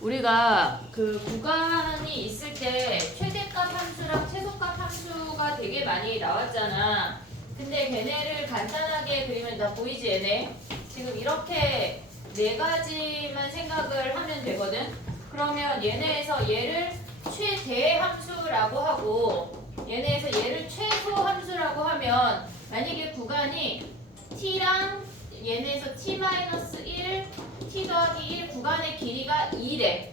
우리가 그 구간이 있을 때 최대값 함수랑 최소값 함수가 되게 많이 나왔잖아. 근데 걔네를 간단하게 그리면 다 보이지 얘네? 지금 이렇게 네 가지만 생각을 하면 되거든. 그러면 얘네에서 얘를 최대 함수라고 하고 얘네에서 얘를 최소 함수라고 하면 만약에 구간이 t랑 얘네에서 t-1 t 더하기 1 구간의 길이가 2래.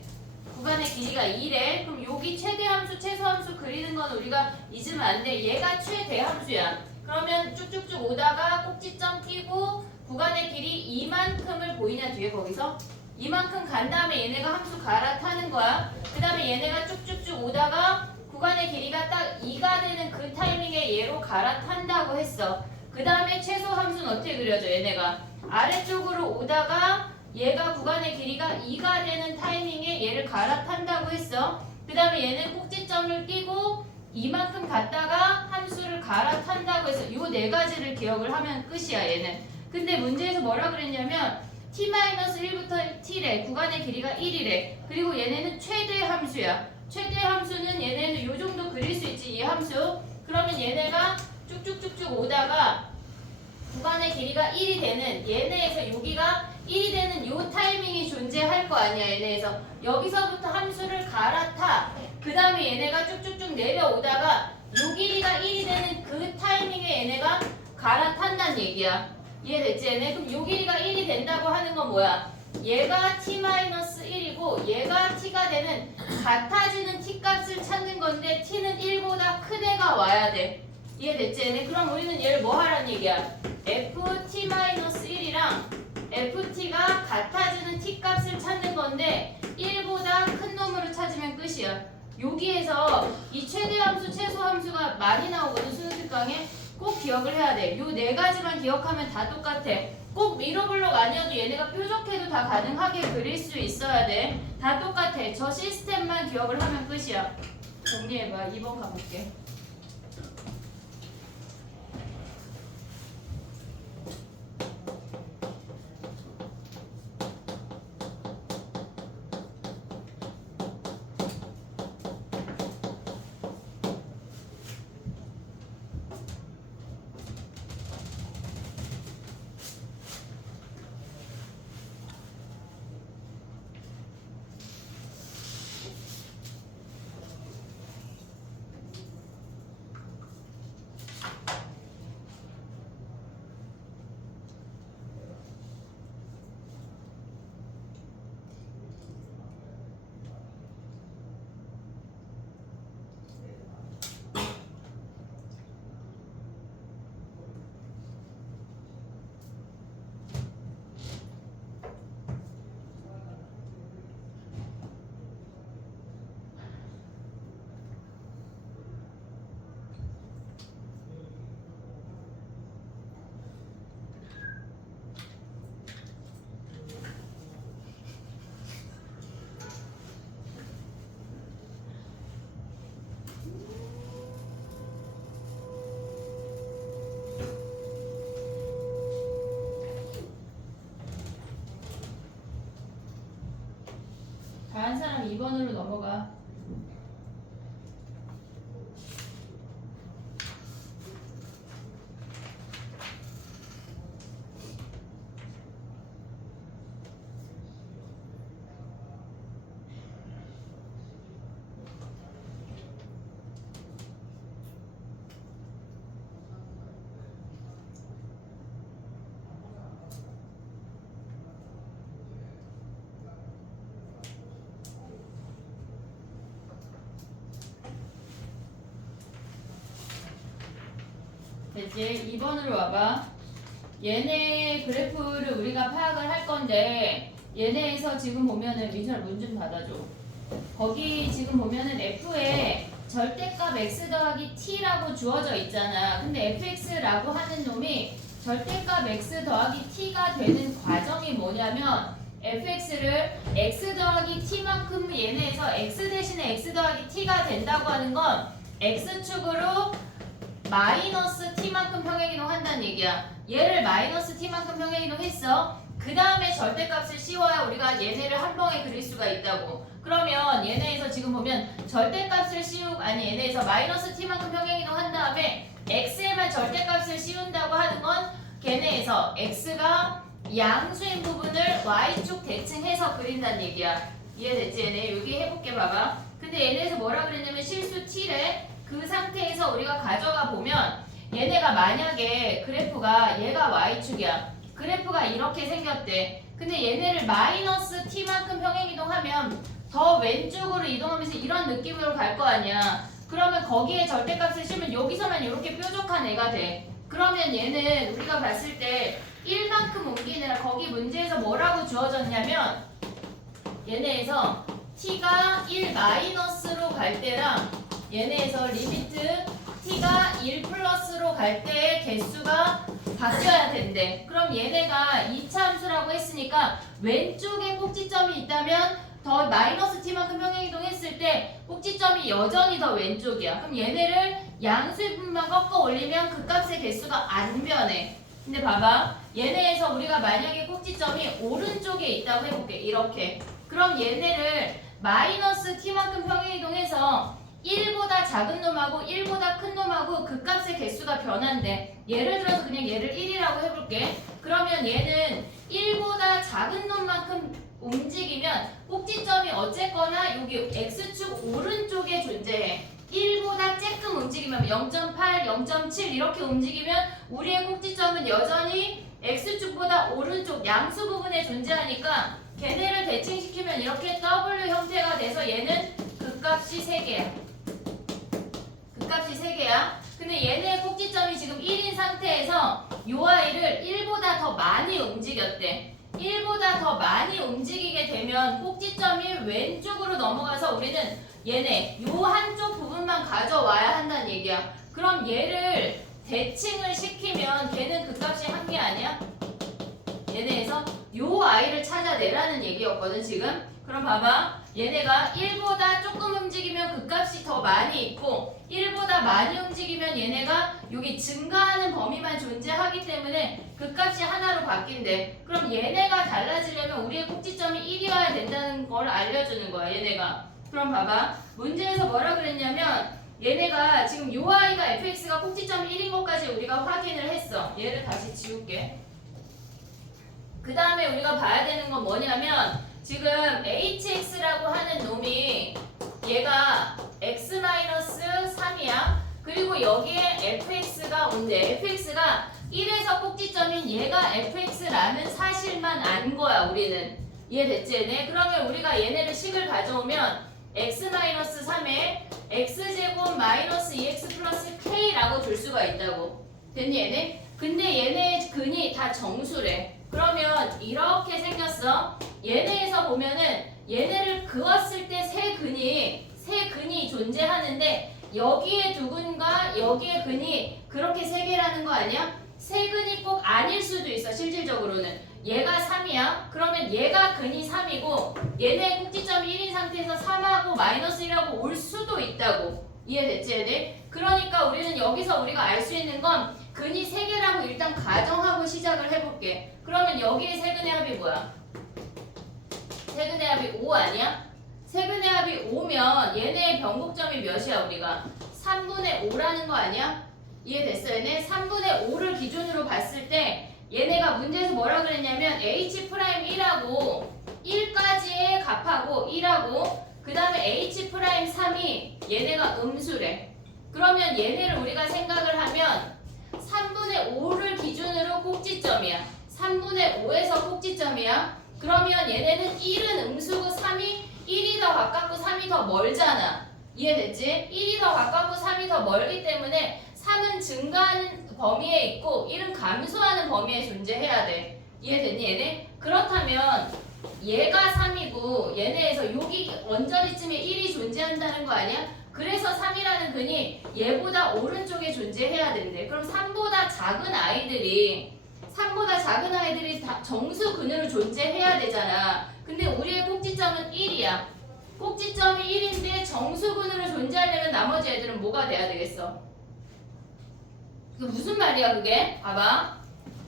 구간의 길이가 2래. 그럼 여기 최대함수, 최소함수 그리는 건 우리가 잊으면 안 돼. 얘가 최대함수야. 그러면 쭉쭉쭉 오다가 꼭지점 끼고 구간의 길이 이만큼을 보이냐 뒤에 거기서? 이만큼 간 다음에 얘네가 함수 갈아타는 거야. 그 다음에 얘네가 쭉쭉쭉 오다가 구간의 길이가 딱 2가 되는 그 타이밍에 얘로 갈아탄다고 했어. 그 다음에 최소함수는 어떻게 그려져? 얘네가 아래쪽으로 오다가 얘가 구간의 길이가 2가 되는 타이밍에 얘를 갈아탄다고 했어. 그 다음에 얘는 꼭지점을 끼고 이만큼 갔다가 함수를 갈아탄다고 해서 요 네 가지를 기억을 하면 끝이야 얘는. 근데 문제에서 뭐라 그랬냐면 t-1부터 t래. 구간의 길이가 1이래. 그리고 얘네는 최대 함수야. 최대 함수는 얘네는 요 정도 그릴 수 있지 이 함수. 그러면 얘네가 쭉쭉쭉쭉 오다가 구간의 길이가 1이 되는 얘네에서 여기가 1이 되는 요 타이밍이 존재할 거 아니야 얘네에서. 여기서부터 함수를 갈아타. 그 다음에 얘네가 쭉쭉쭉 내려오다가 요 길이가 1이 되는 그 타이밍에 얘네가 갈아탄다는 얘기야. 이해됐지 얘네? 그럼 요 길이가 1이 된다고 하는 건 뭐야? 얘가 t-1이고 얘가 t가 되는 같아지는 t값을 찾는 건데 t는 1보다 큰 애가 와야 돼. 이해됐지 얘네? 그럼 우리는 얘를 뭐 하라는 얘기야? ft-1이랑 ft가 같아지는 t값을 찾는 건데 1보다 큰 놈으로 찾으면 끝이야. 여기에서 이 최대함수, 최소함수가 많이 나오거든 수능 특강에. 꼭 기억을 해야 돼. 요 네 가지만 기억하면 다 똑같아. 꼭 미러블록 아니어도 얘네가 뾰족해도 다 가능하게 그릴 수 있어야 돼. 다 똑같아. 저 시스템만 기억을 하면 끝이야. 정리해봐. 2번 가볼게. 다 한 사람 2번으로 넘어가. 됐지? 2번으로 와봐. 얘네 그래프를 우리가 파악을 할 건데 얘네에서 지금 보면은 민준아 문 좀 닫아줘. 거기 지금 보면은 f에 절대값 x 더하기 t라고 주어져 있잖아. 근데 fx라고 하는 놈이 절대값 x 더하기 t가 되는 과정이 뭐냐면 fx를 x 더하기 t만큼 얘네에서 x 대신에 x 더하기 t가 된다고 하는 건 x축으로 마이너스 t만큼 평행이동 한다는 얘기야. 얘를 마이너스 t만큼 평행이동 했어. 그 다음에 절대값을 씌워야 우리가 얘네를 한 방에 그릴 수가 있다고. 그러면 얘네에서 지금 보면 절대값을 아니 얘네에서 마이너스 t만큼 평행이동 한 다음에 x에만 절대값을 씌운다고 하는 건 걔네에서 x가 양수인 부분을 y축 대칭해서 그린다는 얘기야. 이해됐지 얘네? 여기 해볼게 봐봐. 근데 얘네에서 뭐라 그랬냐면 실수 t래. 그 상태에서 우리가 가져가 보면 얘네가 만약에 그래프가 얘가 y축이야. 그래프가 이렇게 생겼대. 근데 얘네를 마이너스 t만큼 평행이동하면 더 왼쪽으로 이동하면서 이런 느낌으로 갈 거 아니야. 그러면 거기에 절대값을 씌우면 여기서만 이렇게 뾰족한 애가 돼. 그러면 얘는 우리가 봤을 때 1만큼 옮기느라 거기 문제에서 뭐라고 주어졌냐면 얘네에서 t가 1 마이너스로 갈 때랑 얘네에서 리미트 t가 1 플러스로 갈 때의 개수가 바뀌어야 된대. 그럼 얘네가 2차 함수라고 했으니까 왼쪽에 꼭지점이 있다면 더 마이너스 t만큼 평행이동했을 때 꼭지점이 여전히 더 왼쪽이야. 그럼 얘네를 양수분만 꺾어 올리면 그 값의 개수가 안 변해. 근데 봐봐. 얘네에서 우리가 만약에 꼭지점이 오른쪽에 있다고 해볼게. 이렇게. 그럼 얘네를 마이너스 t만큼 평행이동해서 1보다 작은 놈하고 1보다 큰 놈하고 그 값의 개수가 변한대. 예를 들어서 그냥 얘를 1이라고 해볼게. 그러면 얘는 1보다 작은 놈만큼 움직이면 꼭지점이 어쨌거나 여기 x축 오른쪽에 존재해. 1보다 조금 움직이면 0.8, 0.7 이렇게 움직이면 우리의 꼭지점은 여전히 x축보다 오른쪽 양수 부분에 존재하니까 걔네를 대칭시키면 이렇게 W 형태가 돼서 얘는 그 값이 3개야. 그 값이 3개야. 근데 얘네의 꼭지점이 지금 1인 상태에서 요 아이를 1보다 더 많이 움직였대. 1보다 더 많이 움직이게 되면 꼭지점이 왼쪽으로 넘어가서 우리는 얘네 요 한쪽 부분만 가져와야 한다는 얘기야. 그럼 얘를 대칭을 시키면 걔는 그 값이 한 게 아니야? 얘네에서 요 아이를 찾아내라는 얘기였거든 지금. 그럼 봐봐. 얘네가 1보다 조금 움직이면 그 값이 더 많이 있고 1보다 많이 움직이면 얘네가 여기 증가하는 범위만 존재하기 때문에 그 값이 하나로 바뀐대. 그럼 얘네가 달라지려면 우리의 꼭지점이 1이어야 된다는 걸 알려주는 거야 얘네가. 그럼 봐봐. 문제에서 뭐라 그랬냐면 얘네가 지금 요 아이가 fx가 꼭지점이 1인 것까지 우리가 확인을 했어. 얘를 다시 지울게. 그 다음에 우리가 봐야 되는 건 뭐냐면 지금 hx라고 하는 놈이 얘가 x-3이야. 그리고 여기에 fx가 온대. fx가 1에서 꼭지점인 얘가 fx라는 사실만 안 거야 우리는. 이해됐지 얘네? 그러면 우리가 얘네를 식을 가져오면 x-3에 x제곱 마이너스 2x 플러스 k라고 줄 수가 있다고. 됐니 얘네? 근데 얘네 근이 다 정수래. 그러면 이렇게 생겼어. 얘네에서 보면은 얘네를 그었을 때 세 근이 존재하는데 여기에 두 근과 여기에 근이 그렇게 세 개라는 거 아니야? 세 근이 꼭 아닐 수도 있어 실질적으로는. 얘가 3이야. 그러면 얘가 근이 3이고 얘네 꼭지점이 1인 상태에서 3하고 마이너스 1하고 올 수도 있다고. 이해됐지 얘네? 그러니까 우리는 여기서 우리가 알 수 있는 건 근이 3개라고 일단 가정하고 시작을 해볼게. 그러면 여기에 세근의 합이 뭐야? 세근의 합이 5 아니야? 세근의 합이 5면 얘네의 변곡점이 몇이야 우리가? 3분의 5라는 거 아니야? 이해됐어 얘네? 3분의 5를 기준으로 봤을 때 얘네가 문제에서 뭐라 그랬냐면 H'1하고 1까지의 값하고 1하고 그 다음에 H'3이 얘네가 음수래. 그러면 얘네를 우리가 생각을 하면 3분의 5를 기준으로 꼭지점이야. 3분의 5에서 꼭지점이야. 그러면 얘네는 1은 음수고 3이 1이 더 가깝고 3이 더 멀잖아. 이해됐지? 1이 더 가깝고 3이 더 멀기 때문에 3은 증가하는 범위에 있고 1은 감소하는 범위에 존재해야 돼. 이해됐니 얘네? 그렇다면 얘가 3이고 얘네에서 여기 언저리쯤에 1이 존재한다는 거 아니야? 그래서 3이라는 근이 얘보다 오른쪽에 존재해야 된대. 그럼 3보다 작은 아이들이 다 정수 근으로 존재해야 되잖아. 근데 우리의 꼭지점은 1이야. 꼭지점이 1인데 정수 근으로 존재하려면 나머지 애들은 뭐가 돼야 되겠어? 그게 무슨 말이야 그게? 봐봐.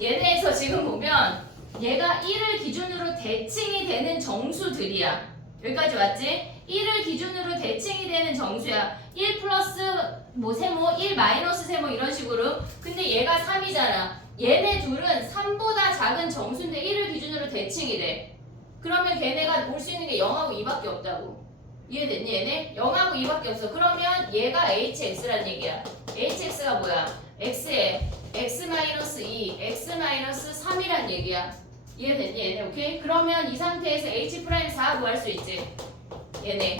얘네에서 지금 보면 얘가 1을 기준으로 대칭이 되는 정수들이야. 여기까지 왔지? 1을 기준으로 대칭이 되는 정수야. 1 플러스 뭐 세모, 1 마이너스 세모 이런 식으로. 근데 얘가 3이잖아. 얘네 둘은 3보다 작은 정수인데 1을 기준으로 대칭이 돼. 그러면 걔네가 볼 수 있는 게 0하고 2밖에 없다고. 이해됐니 얘네? 0하고 2밖에 없어. 그러면 얘가 hx란 얘기야. hx가 뭐야? x에 x-2, x-3이란 얘기야. 이해됐니 얘네? 오케이? 그러면 이 상태에서 h'4 구할 수 있지. 얘네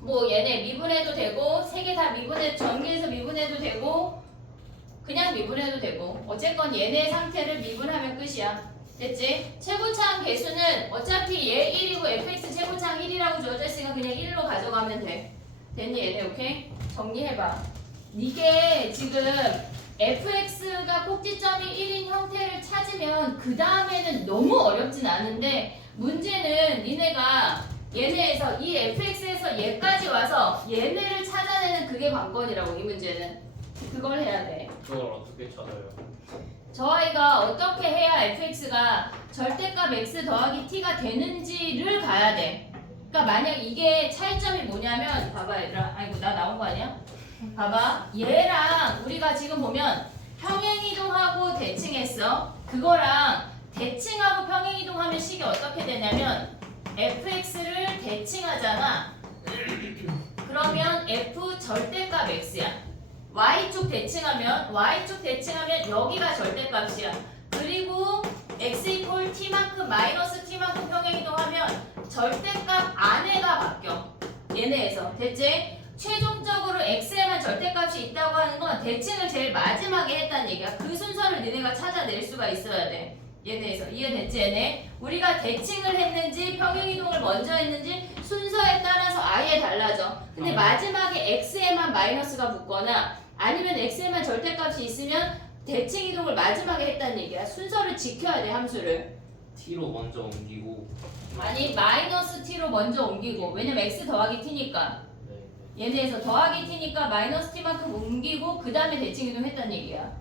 뭐 얘네 미분해도 되고 세 개 다 미분해 전개해서 미분해도 되고 그냥 미분해도 되고 어쨌건 얘네 상태를 미분하면 끝이야. 됐지? 최고차항 개수는 어차피 얘 1이고 fx 최고차항 1이라고 주어져 있으니까 그냥 1로 가져가면 돼. 됐니 얘네? 오케이? 정리해봐. 이게 지금 fx가 꼭지점이 1인 형태를 찾으면 그 다음에는 너무 어렵진 않은데 문제는 니네가 얘네에서 이 fx에서 얘까지 와서 얘네를 찾아내는 그게 관건이라고. 이 문제는 그걸 해야 돼. 그걸 어떻게 찾아요? 저 아이가 어떻게 해야 fx가 절대값 x 더하기 t가 되는지를 가야 돼. 그러니까 만약 이게 차이점이 뭐냐면 봐봐 얘들아. 아이고 나 나온 거 아니야? 봐봐 얘랑 우리가 지금 보면 평행이동하고 대칭했어. 그거랑 대칭하고 평행이동하면 식이 어떻게 되냐면 fx를 대칭하잖아. 그러면 f 절대값 x야. y축 대칭하면 여기가 절대값이야. 그리고 x 이퀄 t만큼 마이너스 t만큼 평행이동하면 절대값 안에가 바뀌어. 얘네에서 됐지? 최종적으로 x에만 절대값이 있다고 하는 건 대칭을 제일 마지막에 했다는 얘기야. 그 순서를 니네가 찾아낼 수가 있어야 돼. 얘네에서 이해됐지 얘네? 우리가 대칭을 했는지 평행이동을 먼저 했는지 순서에 따라서 아예 달라져. 근데 마지막에 x에만 마이너스가 붙거나 아니면 x에만 절대값이 있으면 대칭이동을 마지막에 했다는 얘기야. 순서를 지켜야 돼 함수를. t로 먼저 옮기고 아니 마이너스 t로 먼저 옮기고 왜냐면 x 더하기 t니까 네. 얘네에서 더하기 t니까 마이너스 t만큼 옮기고 그 다음에 대칭이동 했다는 얘기야.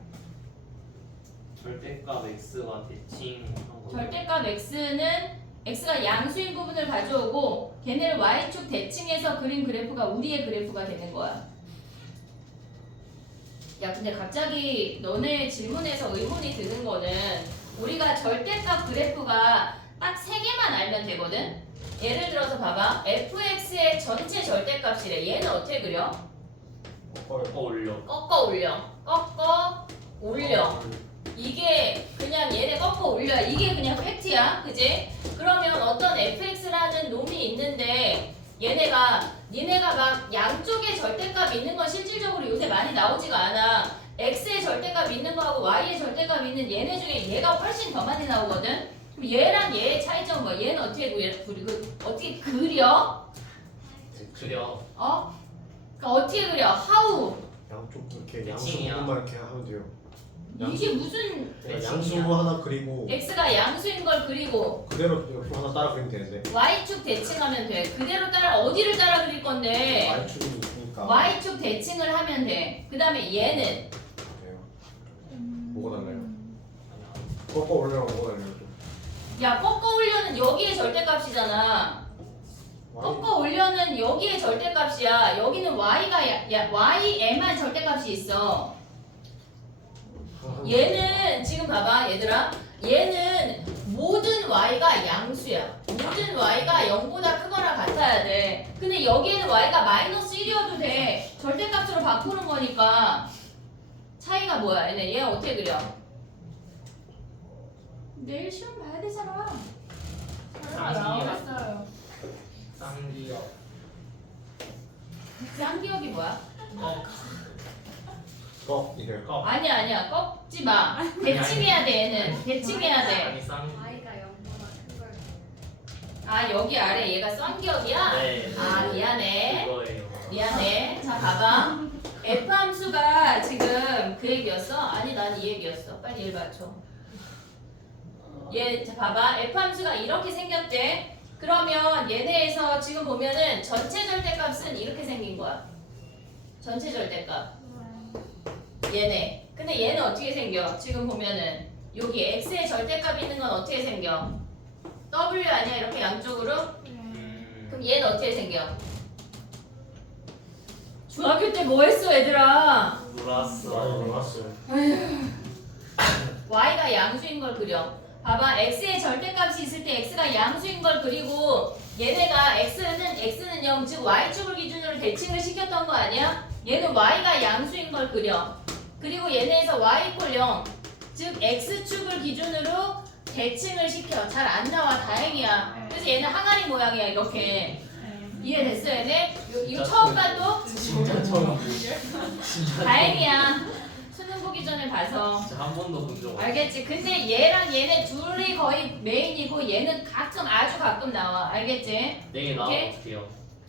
절대값 x와 대칭한 거. 절대값 x는 x가 양수인 부분을 가져오고 걔네를 y축 대칭해서 그린 그래프가 우리의 그래프가 되는 거야. 야 근데 갑자기 너네 질문에서 의문이 드는 거는 우리가 절대값 그래프가 딱 3개만 알면 되거든? 예를 들어서 봐봐. fx의 전체 절대값이래. 얘는 어떻게 그려? 올려. 꺾어 올려. 이게 그냥 얘네 꺾어 올려. 이게 그냥 팩트야. 그지? 그러면 어떤 fx라는 놈이 있는데 니네가 막 양쪽에 절대값 있는 건 실질적으로 요새 많이 나오지가 않아. x의 절대값 있는 거하고 y의 절대값 있는 얘네 중에 얘가 훨씬 더 많이 나오거든? 그럼 얘랑 얘의 차이점은 뭐야? 얘는 어떻게 그려? 그려. 어? 그러니까 어떻게 그려? how? 양쪽 이렇게 대칭이야. 양수만 이렇게 하면 돼요. 이게 무슨 양수 하나 그리고 x가 양수인 걸 그리고 그대로 옆으로 하나 따라 그리면 되는데 y축 대칭하면 돼. 그대로 따라 어디를 따라 그릴 건데? y축이 있으니까 y축 대칭을 하면 돼. 그 다음에 얘는 돼요. 뭐가 달라요? 아니야. 꺾어 올려랑 뭐가 달라요? 좀? 야 꺾어 올려는 여기에 절대값이잖아. 꺾어 올려는 여기에 절대값이야. 여기는 y에만 절대값이 있어. 얘는 지금 봐봐 얘들아. 얘는 모든 y가 양수야. 모든 y가 0보다 크거나 같아야 돼. 근데 여기에는 y가 마이너스 1이어도 돼. 절대값으로 바꾸는 거니까 차이가 뭐야? 얘 어떻게 그려? 내일 시험 봐야 되잖아. 알았어요. 쌍기역. 쌍기역이 뭐야? 이래요. 아니야 꺾지 마. 대칭해야 돼 얘는. 대칭해야 돼. 아니 쌍. 아이가 0보다 큰 걸. 아 여기 아래 얘가 쌍기역이야? 네. 아 미안해. 그거예요. 미안해. 자 봐봐. f 함수가 지금 그 얘기였어? 아니 난 이 얘기였어. 빨리 일 맞춰. 자 봐봐. f 함수가 이렇게 생겼대. 그러면 얘네에서 지금 보면은 전체 절대값은 이렇게 생긴 거야. 전체 절대값. 얘네. 근데 얘는 어떻게 생겨? 지금 보면은 여기 x의 절대값 있는 건 어떻게 생겨? w 아니야 이렇게 양쪽으로? 그럼 얘는 어떻게 생겨? 중학교 때 뭐 했어 얘들아? 놀았어. 놀았어요. y가 양수인 걸 그려. 봐봐 x의 절대값이 있을 때 x가 양수인 걸 그리고 얘네가 x는 0, 즉 y축을 기준으로 대칭을 시켰던 거 아니야? 얘는 y가 양수인 걸 그려. 그리고 얘네에서 y = 0, 즉 x축을 기준으로 대칭을 시켜. 잘 안 나와. 다행이야. 그래서 얘는 항아리 모양이야 이렇게. 이해됐어 얘네? 이거 처음 봐도? 진짜 처음. 진짜. 다행이야. 수능 보기 전에 봐서. 진짜 한 번도 본 적 없어. 알겠지? 근데 얘랑 얘네 둘이 거의 메인이고 얘는 가끔 아주 가끔 나와. 알겠지? 내일 나와 오케이. 어떡해요?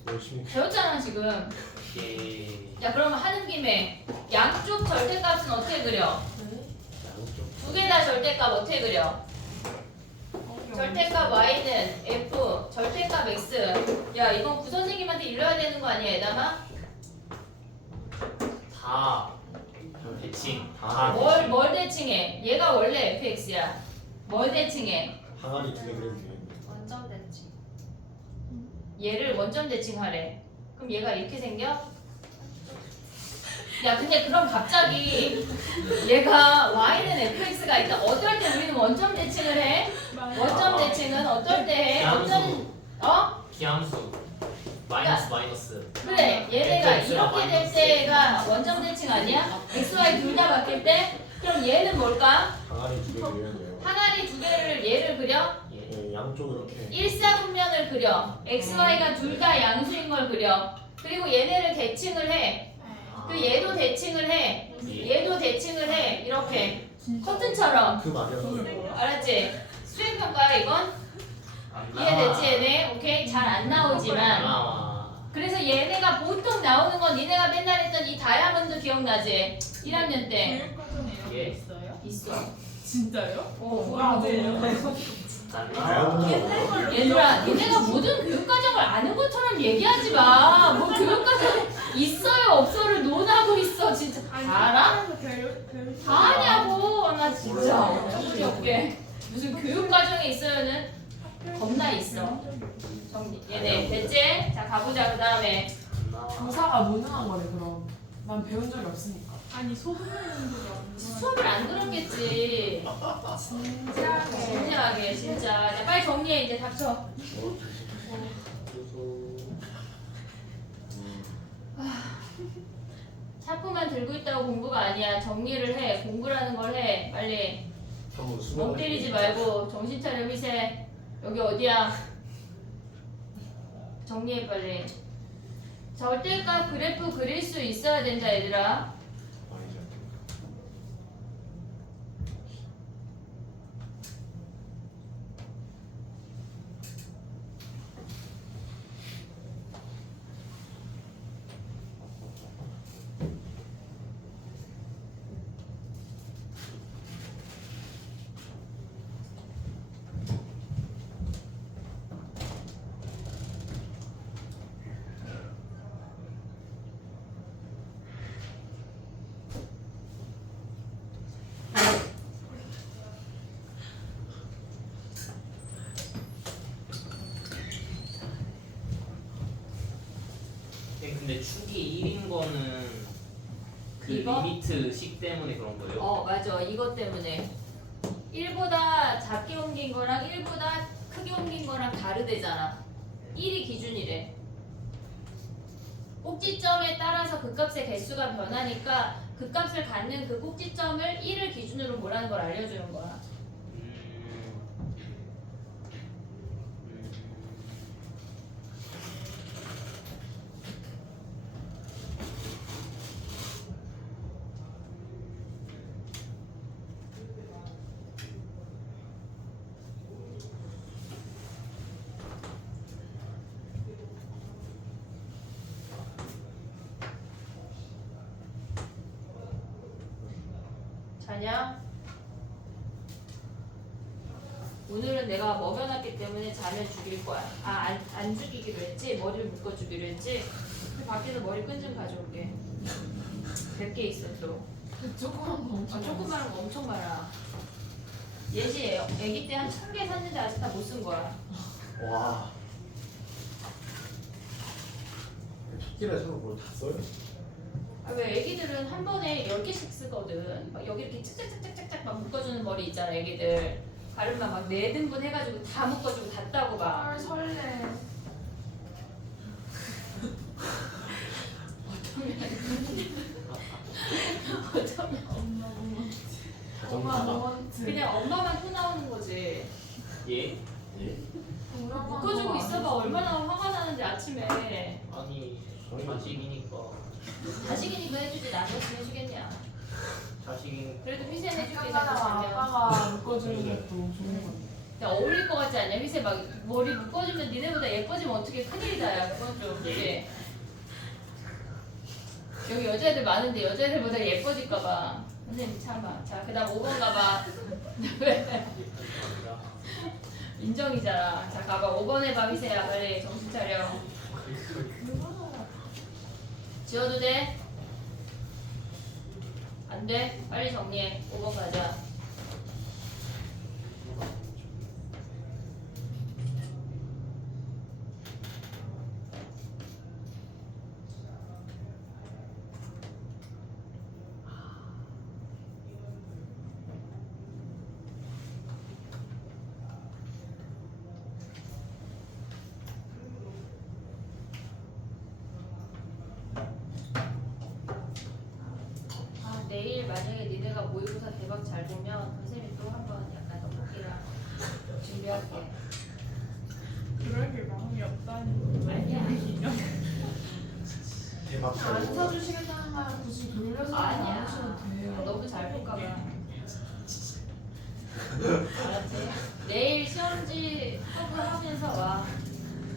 열심히. 배웠잖아 지금. 예. 자 그러면 하는 김에 양쪽 절대값은 어떻게 그려? 양쪽. 두 개 다 절대값 어떻게 그려? 절대값 y는 f, 절대값 x. 야 이건 구선생님한테 일러야 되는 거 아니야 얘담아? 다 대칭. 다 뭘 대칭해? 얘가 원래 fx야. 뭘 대칭해? 항아리 2개 그리면 되겠네. 원점 대칭. 얘를 원점 대칭하래. 그럼 얘가 이렇게 생겨? 야 근데 그럼 갑자기 얘가 y는 fx가 있다. 어떨 때 우리는 원점 대칭을 해? 원점 대칭은 어떨 때 해? 기함수. 어? 기함수. 마이너스. 그래 얘네가 x가 이렇게 될 마이너스. 때가 원점 대칭 아니야? x, y 둘 다 바뀔 때? 그럼 얘는 뭘까? 항아리 2개 그리면 돼요. 항아리 두 개를 얘를 그려? 예. 예, 양쪽 이렇게. 일사분면을 그려. x, y가 둘 다 양수인 걸 그려. 그리고 얘네를 대칭을 해. 그 얘도 대칭을 해. 얘도 대칭을 해. 이렇게 커튼처럼. 그 말이야. 알았지? 수행평가야 이건? 안 이해됐지 얘네? 오케이? 잘 안 나오지만 나와. 그래서 얘네가 보통 나오는 건 니네가 맨날 했던 이 다이아몬드 기억나지? 1학년 때 교육과정에 예. 있어요? 있어. 진짜요? 어. 맞아요. 다양한 얘들아 니네가 모든 교육과정을 아는 것처럼 얘기하지 마. 뭐 교육과정 있어요 없어를 논하고 있어 진짜. 다 알아? 다 아냐고. 나 진짜 어처구니 없게. 무슨 교육과정에 있어요는 겁나 있어. 정리. 얘네 됐지? 자 가보자 그 다음에. 교사가 무능한 거네 그럼. 난 배운 적이 없으니까. 아니 소금하는 적이 없는 수업을 안 들었겠지. 진지하게 진짜. 자, 빨리 정리해 이제 닥쳐. 차프만 들고 있다고 공부가 아니야. 정리를 해. 공부라는 걸 해. 빨리. 한번 멍 때리지 말고 정신 차려 미세. 여기 어디야? 정리해 빨리. 절대값 그래프 그릴 수 있어야 된다 얘들아. 아니지 않습니까? 근데 축이 1인 거는 그 이거? 리미트 식 때문에 그런 거예요? 어 맞아 이것 때문에 1보다 작게 옮긴 거랑 1보다 크게 옮긴 거랑 다르대잖아. 1이 기준이래. 꼭지점에 따라서 그 값의 개수가 변하니까 그 값을 갖는 그 꼭지점을 1을 기준으로 보라는 걸 알려주는 거야. 자냐? 오늘은 내가 먹여놨기 때문에 자면 죽일 거야. 아, 안 죽이기로 했지? 머리를 묶어주기로 했지? 근데 밖에서 머리 끈 좀 가져올게. 100개 있어 또. 그 조그만 거 엄청 조그마한 거 엄청 많아. 예시 애기 때 한 1000개 샀는데 아직 다 못 쓴 거야. 와. 첫끼를 서로 뭘 다 써요? 아, 왜 애기들은 한 번에 10개씩 쓰거든. 막 여기 이렇게 짝짝짝짝짝 막 묶어주는 머리 있잖아 애기들. 가르마 막 4등분 해가지고 다 묶어주고 다 따고 막. 헐 설레. 어쩌면 엄마 모먼트. 엄마 자전거다. 모먼트. 그냥 엄마만 토 나오는 거지. 예? 예? 묶어주고 있어봐 얼마나 화가 나는데 아침에. 아니 자식이니까 자식이니까 해주지 나였으면 해주겠냐. 자식인 그래도 희생 해줄게 가끔가다 생각하면. 아빠가 묶어주는 것도 좋은 거 같아. 야, 어울릴 것 같지 않냐? 희생 막 머리 묶어주면 니네보다 예뻐지면 어떻게 큰일이다 야 그건 좀 그치? 여기 여자애들 많은데 여자애들보다 예뻐질까봐 선생님 참아. 자 그 다음 5번 가봐. 인정이잖아. 자 가봐 5번 해봐 희세야 빨리 정신 차려. 지워도 돼? 안 돼? 빨리 정리해. 5번 가자. 아, 내일 만약에 니네가 모의고사 대박 잘 보면 선생님이 또 한 번 약간 떡볶이랑 준비할게. 그럴 게 마음이 없다니. 아니야. 대박 잘 안 먹어. 사주시겠다는 말 굳이 돌려서 아니야. 안 하셔도 돼요. 너무 잘 볼까봐. 알았지? 내일 시험지 하면서 와.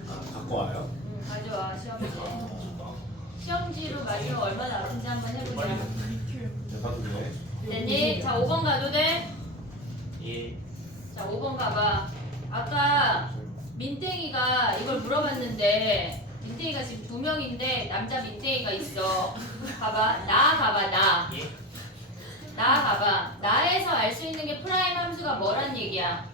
아, 갖고 와요? 응, 가져와 시험지. 아, 시험지로 마지막 얼마 나왔는지 한번 해보자. 내가 두네. 됐니? 자 5번 가도 돼? 예. 자 5번 가봐. 아까 민땡이가 이걸 물어봤는데 민땡이가 지금 2명인데 남자 민땡이가 있어. 봐봐. 나 봐봐 나. 예? 나 봐봐. 나에서 알 수 있는 게 프라임 함수가 뭐란 얘기야?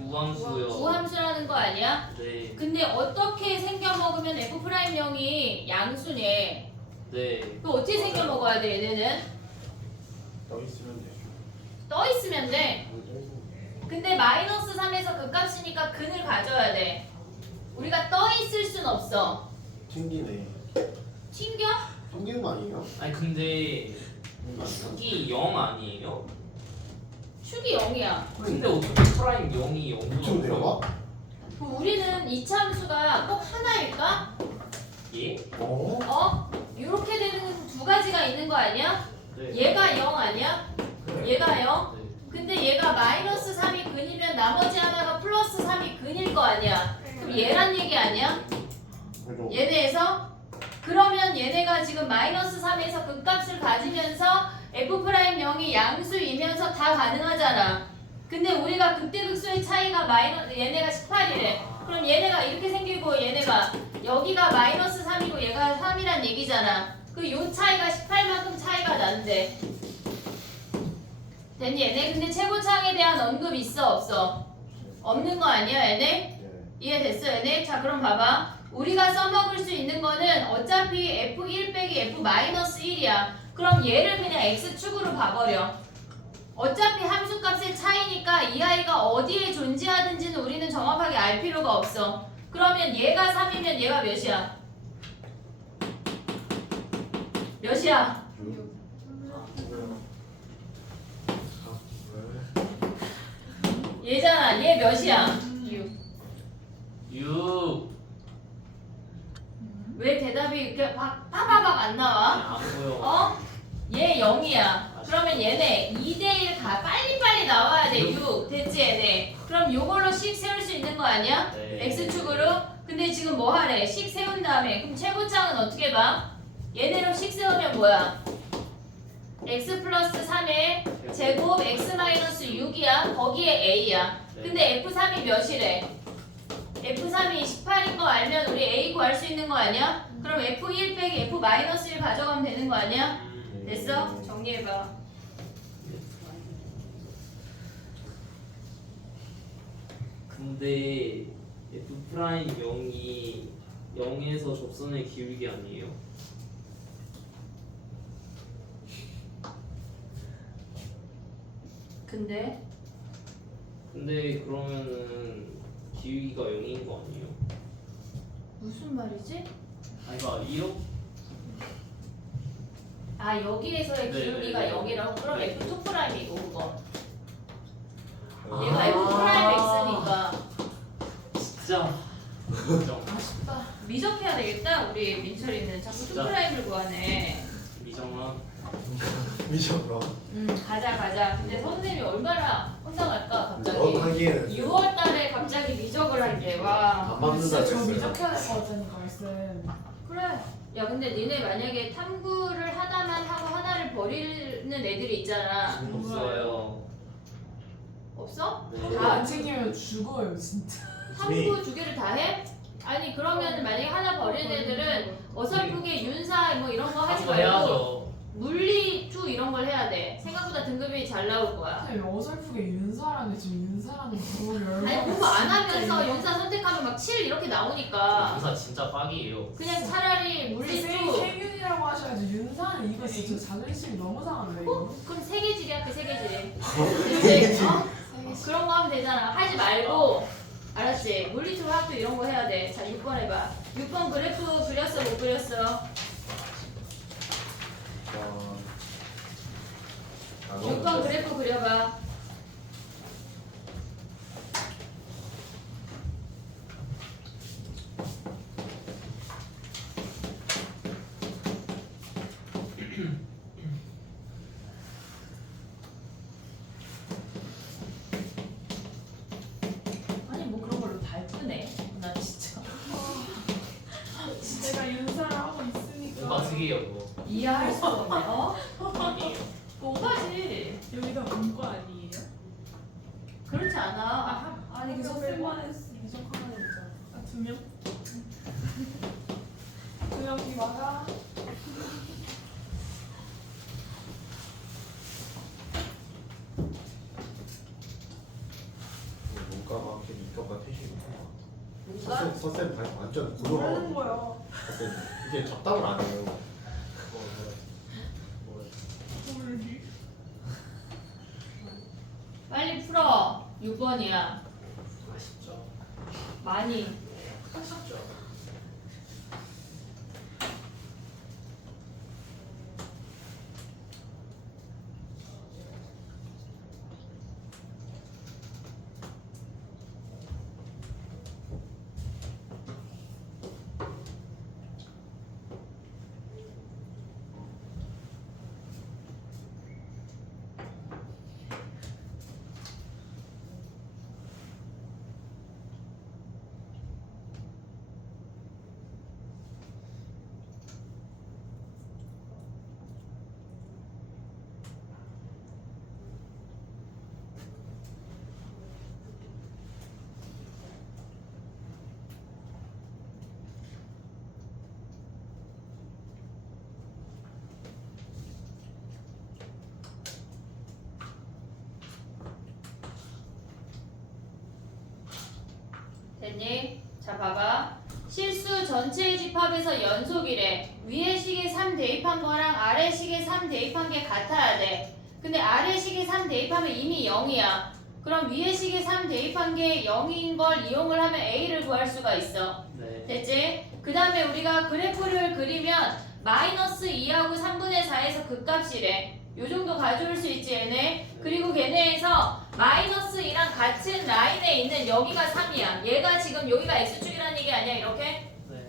우함수요. 우함수라는 거 아니야? 네. 근데 어떻게 생겨 먹으면 f 프라임 0이 양수네. 네. 그 어떻게 생겨 먹어야 돼 얘네는? 떠 있으면 돼. 떠 있으면 돼. 근데 마이너스 3에서 극값이니까 근을 가져야 돼. 우리가 떠 있을 순 없어. 튕기네. 튕겨? 튕기는 거 아니에요? 아니 근데 튕기는 거 아니에요? 축이 0 아니에요? 축이 0이야. 근데 어떻게 프라임 0이 0으로 좀 내려봐? 그럼 우리는 이차 함수가 꼭 하나일까? 예? 어? 어? 이렇게 되는 두 가지가 있는 거 아니야? 네. 얘가 0 아니야? 얘가 0? 네. 근데 얘가 마이너스 3이 근이면 나머지 하나가 플러스 3이 근일 거 아니야? 그럼 얘란 얘기 아니야? 그래도 얘네에서? 그러면 얘네가 지금 마이너스 3에서 극값을 가지면서 f'0이 양수이면서 다 가능하잖아. 근데 우리가 극대 극소의 차이가 얘네가 18이래. 그럼 얘네가 이렇게 생기고 얘네가 여기가 마이너스 3이고 얘가 3이란 얘기잖아. 그 요 차이가 18만큼 차이가 난대. 됐니 얘네? 근데 최고차항에 대한 언급 있어 없어? 없는 거 아니야 얘네? 예. 이해됐어 얘네? 자 그럼 봐봐. 우리가 써먹을 수 있는 거는 어차피 f1 빼기 f-1이야. 그럼 얘를 그냥 x축으로 봐버려. 어차피 함수값의 차이니까 이 아이가 어디에 존재하든지는 우리는 정확하게 알 필요가 없어. 그러면 얘가 3이면 얘가 몇이야? 몇이야? 얘잖아. 얘 몇이야? 6. 6. 왜 대답이 이렇게 막 빠바박 안 나와? 안 보여. 어? 얘 0이야. 그러면 얘네 2대1 빨리빨리 나와야 돼. 6. 됐지 얘네. 그럼 요걸로 식 세울 수 있는 거 아니야? 네. x축으로? 근데 지금 뭐 하래? 식 세운 다음에 그럼 최고차항은 어떻게 봐? 얘네로 식 세우면 뭐야? x 플러스 3의 제곱 x 마이너스 6이야. 거기에 a야. 근데 f3이 몇이래? f3이 18인 거 알면 우리 a 구할 수 있는 거 아니야? 그럼 f1 빼기 f 마이너스 1 가져가면 되는 거 아니야? 됐어? 정리해봐. 근데 F 프라임 0이 0에서 접선의 기울기 아니에요? 근데 근데 그러면은 기울기가 0인 거 아니에요? 무슨 말이지? 아니 그러니까 이렇게 아 여기에서의 네, 기울기가 네, 네. 0이라고? 그럼 네. F2 프라임이고 그거. 아. 얘가 F 프라임 X니까 진짜 인정. 아쉽다. 미적해야 되겠다. 우리 민철이는 자꾸 2 진짜. 프라임을 구하네. 미정아 미쳐 그럼. 가자. 근데 선생님이 얼마나 혼나갈까 갑자기. 하기에는 6월달에 갑자기 미적을 할때 와. 안 맞는다 진짜 저 그랬어요. 미적해야 될 것 같다니까 말씀. 그래. 야 근데 니네 만약에 탐구를 하나만 하고 하나를 버리는 애들이 있잖아. 없어요. 없어? 네. 다 안 챙기면 죽어요 진짜. 탐구 2개를 다 해? 아니 그러면 만약에 하나 버리는 애들은 어설프게 윤사 뭐 이런 거 하지 한거 말고 해야죠. 물리 2 이런 걸 해야 돼. 생각보다 등급이 잘 나올 거야. 선생님 어설프게 윤사라는 지금 윤사라는 그걸 아니 열받아. 공부 안 하면서 윤사 선택하면 막 7 이렇게 나오니까 검사 진짜 빡이에요. 그냥 차라리 물리 2 세균이라고 하셔야지 윤사는 이거 진짜 자존심이 너무 상한데 이거. 그럼 세계질이야 그 세계질. 세계질. 그런 거 하면 되잖아. 하지 말고 알았지? 물리투 학교 이런 거 해야 돼. 자 6번 해봐. 6번 그래프 그렸어 못 그렸어? 6번 그래프 그려봐. 아니 뭐 그런 걸로 다 예쁘네. 나 진짜 내가 윤사를 하고 있으니까 뭔가 특이해요 그거. 이해할 수 없네. 어? 아니에요. 뭐가지? 여기가 본거 아니에요? 그렇지 않아. 아니 그 선생만 했어. 미적하는 거 있잖아. 아, 2명? 2명 뒤마다 문과가 이과가 퇴시구나. 뭔가? 서쌤 완전 뭐라는 고등어. 거야? 서쌤 이게 잡담을 안 해요. 뭘리? 빨리 풀어. 6번이야. 아쉽죠. 많이. 아쉽죠. 됐니? 자 봐봐. 실수 전체 집합에서 연속이래. 위에 식에 3 대입한 거랑 아래 식에 3 대입한 게 같아야 돼. 근데 아래 식에 3 대입하면 이미 0이야. 그럼 위에 식에 3 대입한 게 0인 걸 이용을 하면 A를 구할 수가 있어. 네. 됐지? 그 다음에 우리가 그래프를 그리면 마이너스 2하고 3분의 4에서 극값이래. 요 정도 가져올 수 있지 얘네. 그리고 걔네에서 마이너스 2랑 같은 라인에 있는 여기가 3이야. 얘가 지금 여기가 x축이라는 얘기 아니야 이렇게? 네.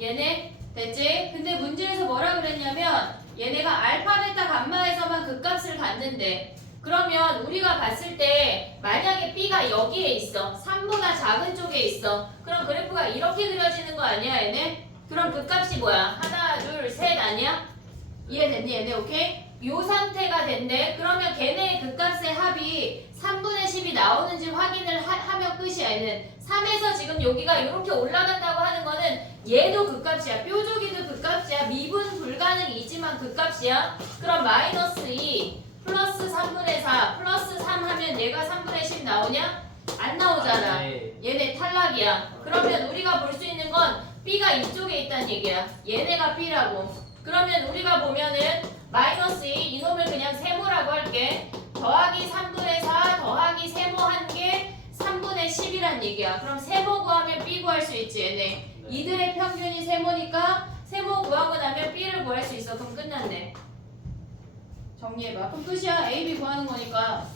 얘네? 됐지? 근데 문제에서 뭐라 그랬냐면 얘네가 알파, 베타, 감마에서만 극값을 갖는데 그러면 우리가 봤을 때 만약에 B가 여기에 있어. 3보다 작은 쪽에 있어. 그럼 그래프가 이렇게 그려지는 거 아니야 얘네? 그럼 극값이 뭐야? 하나, 둘, 셋 아니야? 이해됐니 얘네? 오케이? 요 상태가 된대. 그러면 걔네의 극값의 합이 3분의 10이 나오는지 확인을 하면 끝이야 얘는. 3에서 지금 여기가 이렇게 올라간다고 하는 거는 얘도 극값이야. 뾰족이도 극값이야. 미분 불가능이지만 극값이야. 그럼 마이너스 2 플러스 3분의 4 플러스 3 하면 얘가 3분의 10 나오냐? 안 나오잖아. 네. 얘네 탈락이야. 그러면 우리가 볼 수 있는 건 B가 이쪽에 있다는 얘기야. 얘네가 B라고. 그러면 우리가 보면은 마이너스 2 이놈을 그냥 세모라고 할게. 더하기 3분의 4 더하기 세모 한 개 3분의 10이란 얘기야. 그럼 세모 구하면 B 구할 수 있지 얘네. 이들의 평균이 세모니까 세모 구하고 나면 B를 구할 수 있어. 그럼 끝났네. 정리해봐. 그럼 끝이야. A, B 구하는 거니까.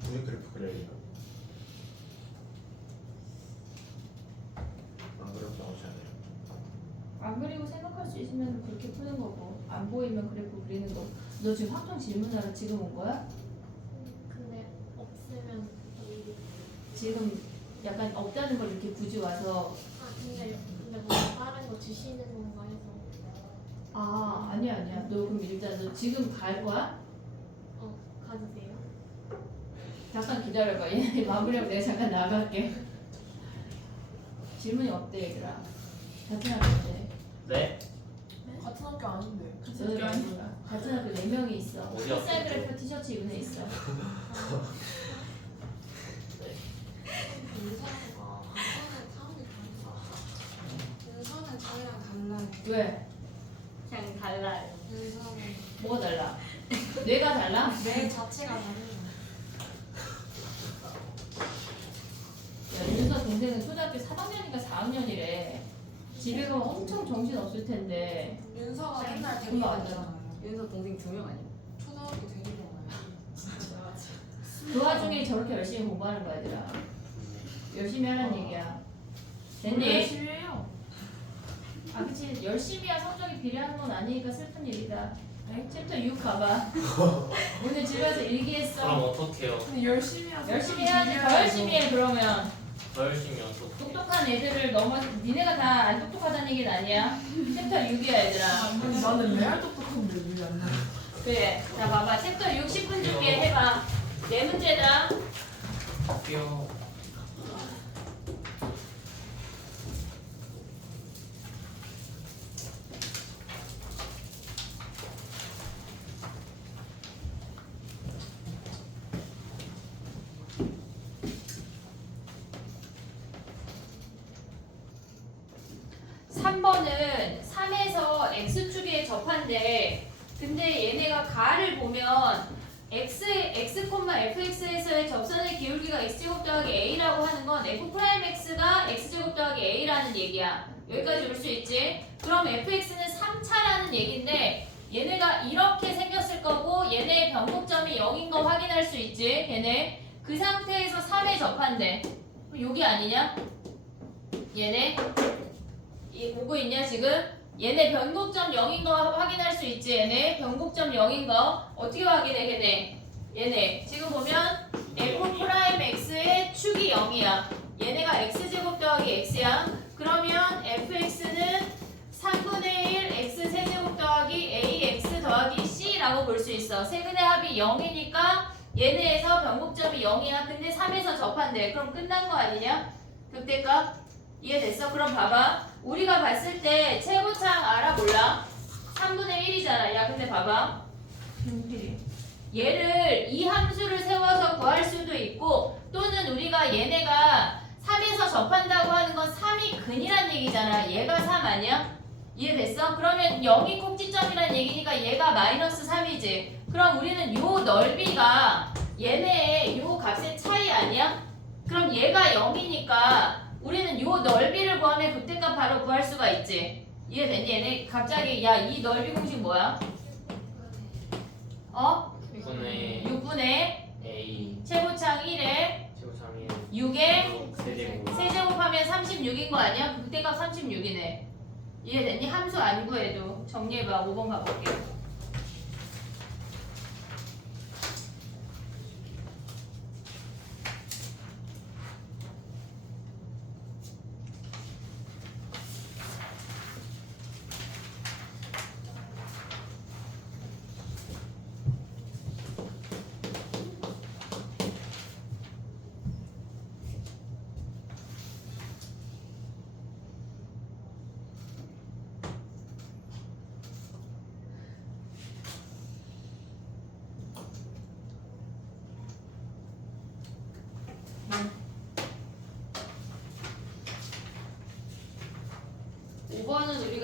굳이 그래프 그려야 되나? 안 그래도 나오지 않아요? 안 그리고 생각할 수 있으면 그렇게 푸는 거고 안 보이면 그래프 그리는 거고. 너 지금 확정 질문하러 지금 온 거야? 근데 없으면 일이. 지금 약간 없다는 걸 이렇게 굳이 와서 근데 뭐 다른 거 주시는 건가 해서. 아 아니야 너 그럼 일단 너 지금 갈 거야? 가도 돼요? 잠깐 기다려봐. 얘 마무리하고 내가 잠깐 나갈게. 질문이 없대 얘들아. 같은 학교인데. 네. 같은 학교 아닌데. 너희들 몰라. 같은 학교 4명이 있어. 어디 학교? 햇살 그래프 티셔츠 입은 애 있어. 윤서는 저희랑 달라요. 왜? 그냥 달라요. 윤서는 뭐가 달라? 뇌가 달라? 내 자체가 다르요. 야, 윤서 동생은 초등학교 3학년인가 4학년이래. 집에 가면 엄청 정신 없을 텐데. 윤서가 맨날 그거 데리고 안 오잖아요. 윤서 동생 2명 아니야? 초등학교 데리고 오나요? 그 와중에 저렇게 열심히 공부하는 거야, 얘들아. 열심히 하라는 얘기야. 우리 됐니? 열심히 해요. 아, 그치. 열심히 해야 성적이 비례하는 건 아니니까 슬픈 일이다. 챕터 6 가봐. 오늘 집에 와서 그럼 일기했어. 어떡해요? 근데 열심히 하세요. 열심히 해야지. 더 열심히 해, 그러면. 더 열심히 어떡해? 똑똑한 애들을 니네가 다 안 똑똑하다는 얘기는 아니야. 챕터 6이야, 얘들아. 나는 레알 똑똑한데 왜 안 나? 그래. 자, 봐봐. 챕터 6 10분 줄게. 해봐. 네 문제다. 귀여워. 삼번은 3에서 x축에 접한데 근데 얘네가 가를 보면 x, fx에서의 접선의 기울기가 x제곱 더하기 a라고 하는 건 f'x가 x제곱 더하기 a라는 얘기야. 여기까지 올 수 있지? 그럼 fx는 3차라는 얘기인데 얘네가 이렇게 생겼을 거고 얘네의 변곡점이 0인 거 확인할 수 있지? 얘네 그 상태에서 3에 접한대. 그럼 여기 아니냐? 얘네 보고 있냐 지금? 얘네 변곡점 0인 거 확인할 수 있지? 얘네 변곡점 0인 거 어떻게 확인해 걔네? 얘네 지금 보면 f'x의 축이 0이야. 얘네가 x제곱 더하기 x야. 그러면 fx는 3분의 1 x 세제곱 더하기 ax 더하기 c라고 볼 수 있어. 세근의 합이 0이니까 얘네에서 변곡점이 0이야. 근데 3에서 접한대. 그럼 끝난 거 아니냐? 극대값? 이해됐어? 그럼 봐봐. 우리가 봤을 때 최고창 알아 몰라? 3분의 1이잖아. 야 근데 봐봐. 얘를 이 함수를 세워서 구할 수도 있고 또는 우리가 얘네가 3에서 접한다고 하는 건 3이 근이란 얘기잖아. 얘가 3 아니야? 이해됐어? 그러면 0이 꼭지점이란 얘기니까 얘가 마이너스 3이지. 그럼 우리는 요 넓이가 얘네의 요 값의 차이 아니야? 그럼 얘가 0이니까 우리는 요 넓이를 구하면 극대값 바로 구할 수가 있지. 이해됐니? 얘네 갑자기 야 이 넓이 공식 뭐야? 어? 6분의 A 최고창 1에 최고참이 6에 세제곱. 세제곱하면 36인 거 아니야? 극대값 36이네. 이해됐니? 함수 안 구해도 정리해봐. 5번 가볼게.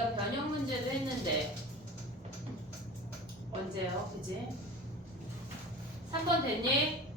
우리가 변형 문제도 했는데 언제요? 그지? 3번 됐니?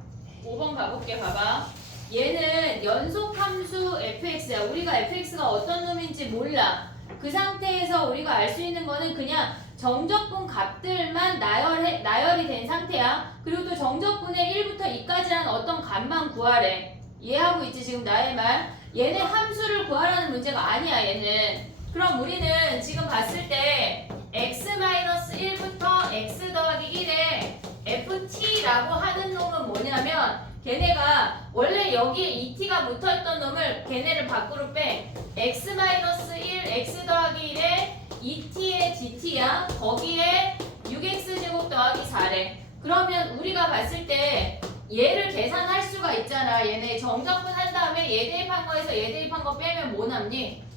5번 가볼게. 봐봐. 얘는 연속함수 fx야. 우리가 fx가 어떤 놈인지 몰라. 그 상태에서 우리가 알 수 있는 거는 그냥 정적분 값들만 나열이 된 상태야. 그리고 또 정적분의 1부터 2까지라는 어떤 값만 구하래. 이해하고 있지 지금 나의 말? 얘는 함수를 구하라는 문제가 아니야 얘는. 그럼 우리는 지금 봤을 때 x-1부터 x 더하기 1에 ft라고 하는 놈은 뭐냐면 걔네가 원래 여기에 et가 붙어있던 놈을 걔네를 밖으로 빼 x-1 x 더하기 1에 et의 dt야. 거기에 6x제곱 더하기 4래. 그러면 우리가 봤을 때 얘를 계산할 수가 있잖아. 얘네 정적분 한 다음에 얘 대입한 거에서 얘 대입한 거 빼면 뭐 남니?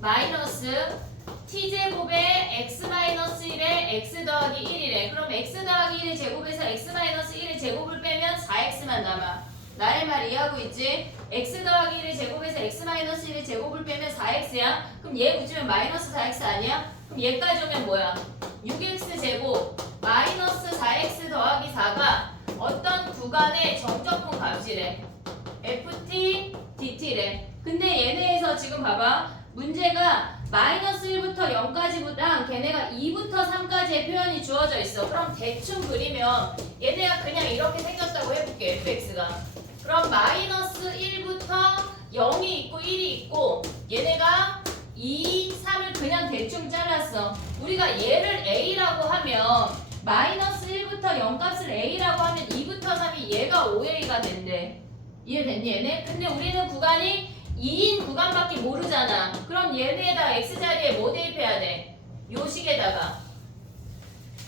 마이너스 t제곱에 x-1에 x 더하기 1이래. 그럼 x 더하기 1의 제곱에서 x-1의 제곱을 빼면 4x만 남아. 나의 말 이해하고 있지? x 더하기 1의 제곱에서 x-1의 제곱을 빼면 4x야. 그럼 얘 붙이면 마이너스 4x 아니야? 그럼 얘까지 오면 뭐야? 6x 제곱 마이너스 4x 더하기 4가 어떤 구간의 정적분 값이래. ft, dt래. 근데 얘네에서 지금 봐봐. 문제가 마이너스 1부터 0까지랑 걔네가 2부터 3까지의 표현이 주어져 있어. 그럼 대충 그리면 얘네가 그냥 이렇게 생겼다고 해볼게. fx가. 그럼 마이너스 1부터 0이 있고 1이 있고 얘네가 2, 3을 그냥 대충 잘랐어. 우리가 얘를 a라고 하면 마이너스 1부터 0 값을 a라고 하면 2부터 3이 얘가 5a가 된대. 이해됐니 얘네? 근데 우리는 구간이 2인 구간밖에 모르잖아. 그럼 얘네에다 x자리에 뭐 대입해야 돼? 요 식에다가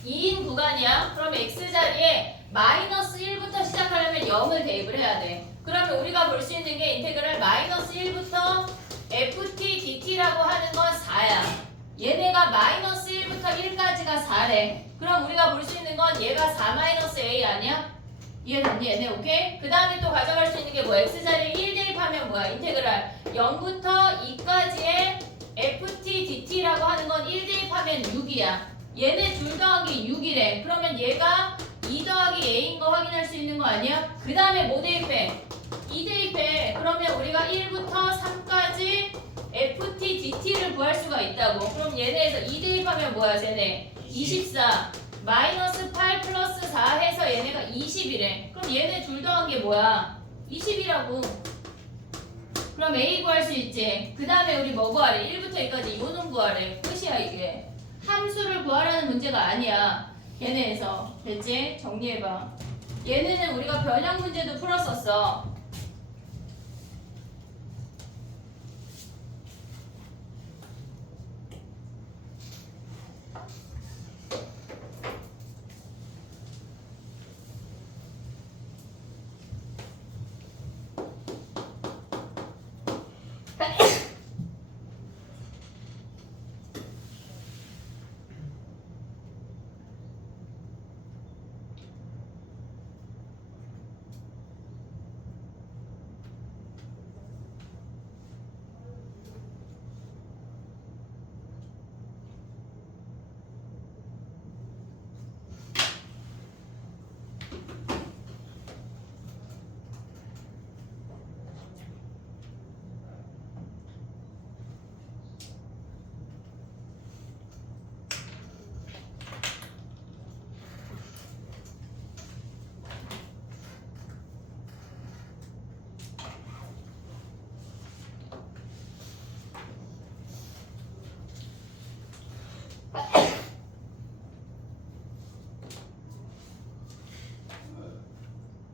2인 구간이야. 그럼 x자리에 마이너스 1부터 시작하려면 0을 대입을 해야 돼. 그러면 우리가 볼 수 있는 게 인테그랄 마이너스 1부터 ft dt라고 하는 건 4야. 얘네가 마이너스 1부터 1까지가 4래. 그럼 우리가 볼 수 있는 건 얘가 4 마이너스 a 아니야? 이해됐니 얘네? 오케이? 그 다음에 또 가져갈 수 있는 게 뭐야? x자리에 1 대입하면 뭐야? 인테그랄 0부터 2까지의 ft dt라고 하는 건 1 대입하면 6이야. 얘네 둘 더하기 6이래. 그러면 얘가 2 더하기 a인 거 확인할 수 있는 거 아니야? 그 다음에 뭐 대입해? 2 대입해. 그러면 우리가 1부터 3까지 ft dt를 구할 수가 있다고. 그럼 얘네에서 2 대입하면 뭐야 쟤네? 24 마이너스 8 플러스 4 해서 얘네가 20이래. 그럼 얘네 둘 더한 게 뭐야? 20이라고. 그럼 a 구할 수 있지. 그 다음에 우리 뭐 구하래? 1부터 2까지 요놈 구하래. 끝이야 이게. 함수를 구하라는 문제가 아니야. 얘네에서. 됐지? 정리해봐. 얘네는 우리가 변형 문제도 풀었었어.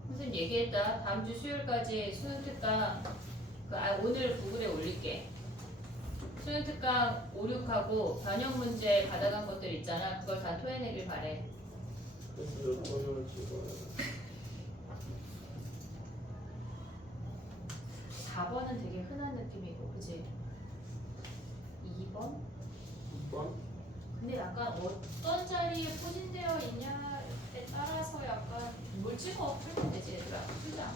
선생님 얘기했다. 다음 주 수요일까지 수능 특강 오늘 구글에 올릴게. 수능 특강 5, 6하고 변형 문제 받아간 것들 있잖아. 그걸 다 토해내길 바래. 그래서 몇 번을 찍어요? 4번은 되게 흔한 느낌이고, 그치? 2번? 6번? 근데 약간 어떤 자리에 포진되어 있냐에 따라서 약간 뭘 찍어 풀면 되지 얘들아. 풀자.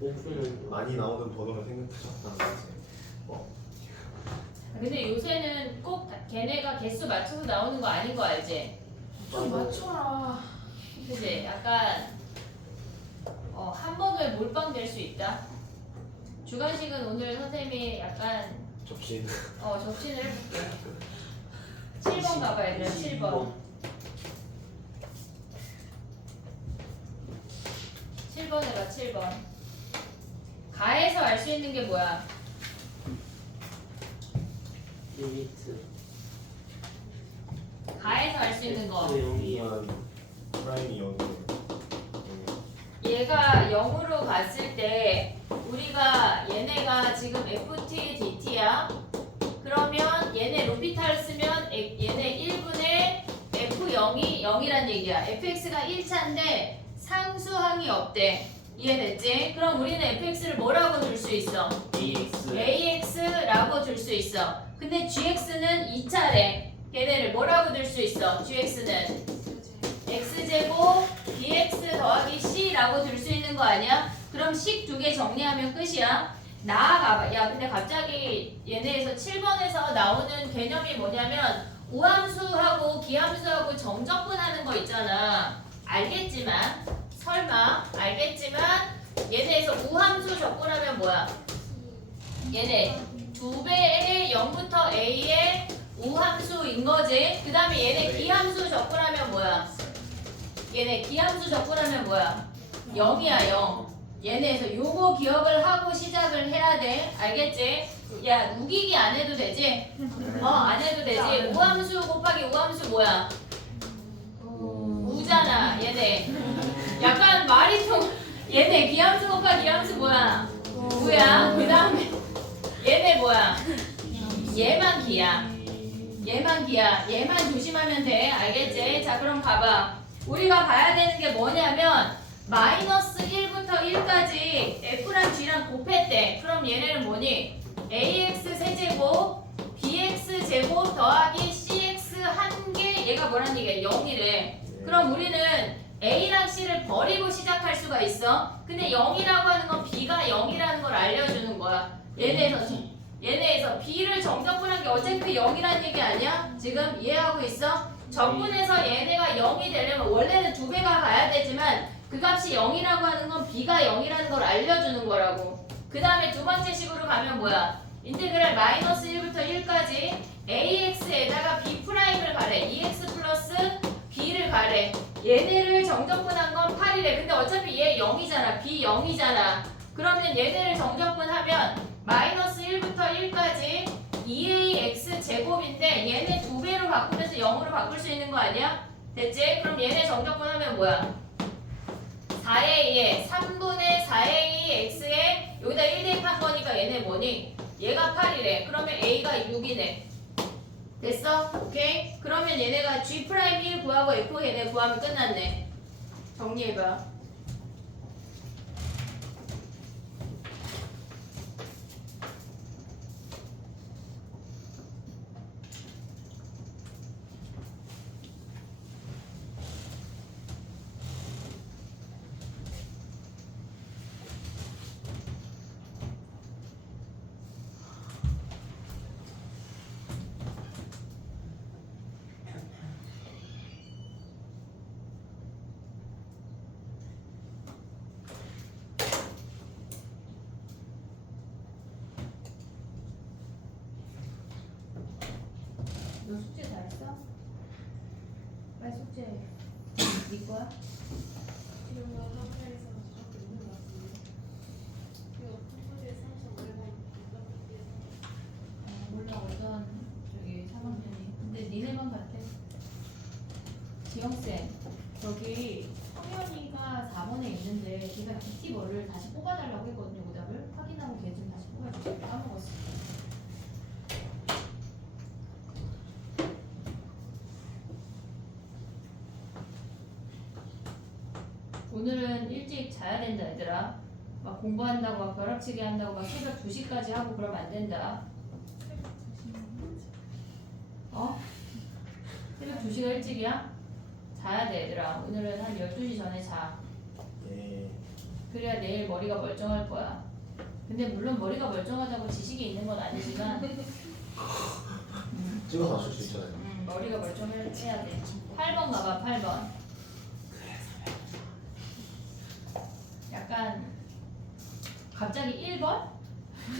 오프는 많이 나오는 번호가 생각하셨다는 거지. 근데 요새는 꼭 걔네가 개수 맞춰서 나오는 거 아닌 거 알지? 좀 맞춰라. 그치? 약간 한 번에 몰빵 될 수 있다. 주관식은 오늘 선생님이 약간 접신. 접신을 해볼게. 7번 가봐 얘들아. 7번. 7번 해봐. 7번. 가에서 알 수 있는 게 뭐야? 리미트. 가에서 알 수 있는 거. 0이야. 프라임이 0이에요. 얘가 0으로 갔을 때 우리가 얘네가 지금 FT, DT야. 그러면 얘네 로피탈 쓰면 얘네 1분의 F0이 0이란 얘기야. fx가 1차인데 상수항이 없대. 이해됐지? 그럼 우리는 fx를 뭐라고 줄 수 있어? AX. ax라고 줄 수 있어. 근데 gx는 2차래. 걔네를 뭐라고 줄 수 있어? gx는 x제곱 bx 더하기 c라고 줄 수 있는 거 아니야? 그럼 식 두 개 정리하면 끝이야. 나아가봐. 야 근데 갑자기 얘네에서 7번에서 나오는 개념이 뭐냐면 우함수하고 기함수하고 정적분하는 거 있잖아. 알겠지만 설마 알겠지만 얘네에서 우함수 적분하면 뭐야? 얘네 2배의 0부터 a의 우함수인 거지. 그 다음에 얘네 기함수 적분하면 뭐야? 얘네 기함수 적분하면 뭐야? 0이야 0. 얘네에서 요거 기억을 하고 시작을 해야 돼. 알겠지? 야 우기기 안 해도 되지? 안 해도 되지. 우함수 곱하기 우함수 뭐야? 우잖아 얘네. 약간 말이 좀 얘네 기함수 곱하기 기함수 뭐야? 우야. 그 다음에 얘네 뭐야? 얘만 기야. 얘만 기야. 얘만 조심하면 돼. 알겠지? 자 그럼 봐봐. 우리가 봐야 되는 게 뭐냐면 마이너스 1부터 1까지 F랑 G랑 곱했대. 그럼 얘네는 뭐니? AX 세제곱 BX 제곱 더하기 CX 한 개 얘가 뭐란 얘기야? 0이래. 그럼 우리는 A랑 C를 버리고 시작할 수가 있어. 근데 0이라고 하는 건 B가 0이라는 걸 알려주는 거야. 얘네에서 B를 정적분한 게 어차피 0이라는 얘기 아니야? 지금 이해하고 있어? 적분해서 얘네가 0이 되려면 원래는 2배가 가야 되지만 그 값이 0이라고 하는 건 B가 0이라는 걸 알려주는 거라고. 그 다음에 두 번째 식으로 가면 뭐야? 인테그랄 마이너스 1부터 1까지 AX에다가 B'을 가래. EX 플러스 B를 가래. 얘네를 정적분한 건 8이래. 근데 어차피 얘 0이잖아. B 0이잖아. 그러면 얘네를 정적분하면 마이너스 1부터 1까지 2ax 제곱인데 얘네 2배로 바꾸면서 0으로 바꿀 수 있는 거 아니야? 됐지? 그럼 얘네 정적분하면 뭐야? 4a에 3분의 4ax에 여기다 1 대입한 거니까 얘네 뭐니? 얘가 8이래. 그러면 a가 6이네. 됐어? 오케이? 그러면 얘네가 G'1 구하고 F 얘네 구하면 끝났네. 정리해봐. 너 숙제 다 했어? 빨리 숙제 네 거야? 지금 뭐 학교에서 저렇게 있는 것 같은데. 이거 컴퓨터에 35회가 몰라 어떤 저기 3학년이. 근데 니네만 같아. 지영쌤 저기 성현이가 4번에 있는데 걔가 DT 뭐를 다시 뽑아달라고 했거든요. 오답을 확인하고 걔 좀 다시 뽑아주세요. 까먹었어. 오늘은 일찍 자야 된다 얘들아. 막 공부한다고 막 벼락치기 한다고 막 새벽 2시까지 하고 그러면 안 된다. 새벽 2시가 일찍이야? 자야 돼 얘들아. 오늘은 한 12시 전에 자. 네. 그래야 내일 머리가 멀쩡할 거야. 근데 물론 머리가 멀쩡하다고 지식이 있는 건 아니지만 찍어서 맞출 수 있잖아요. 머리가 멀쩡해야 돼. 8번 가봐 8번. 약간 갑자기 1번?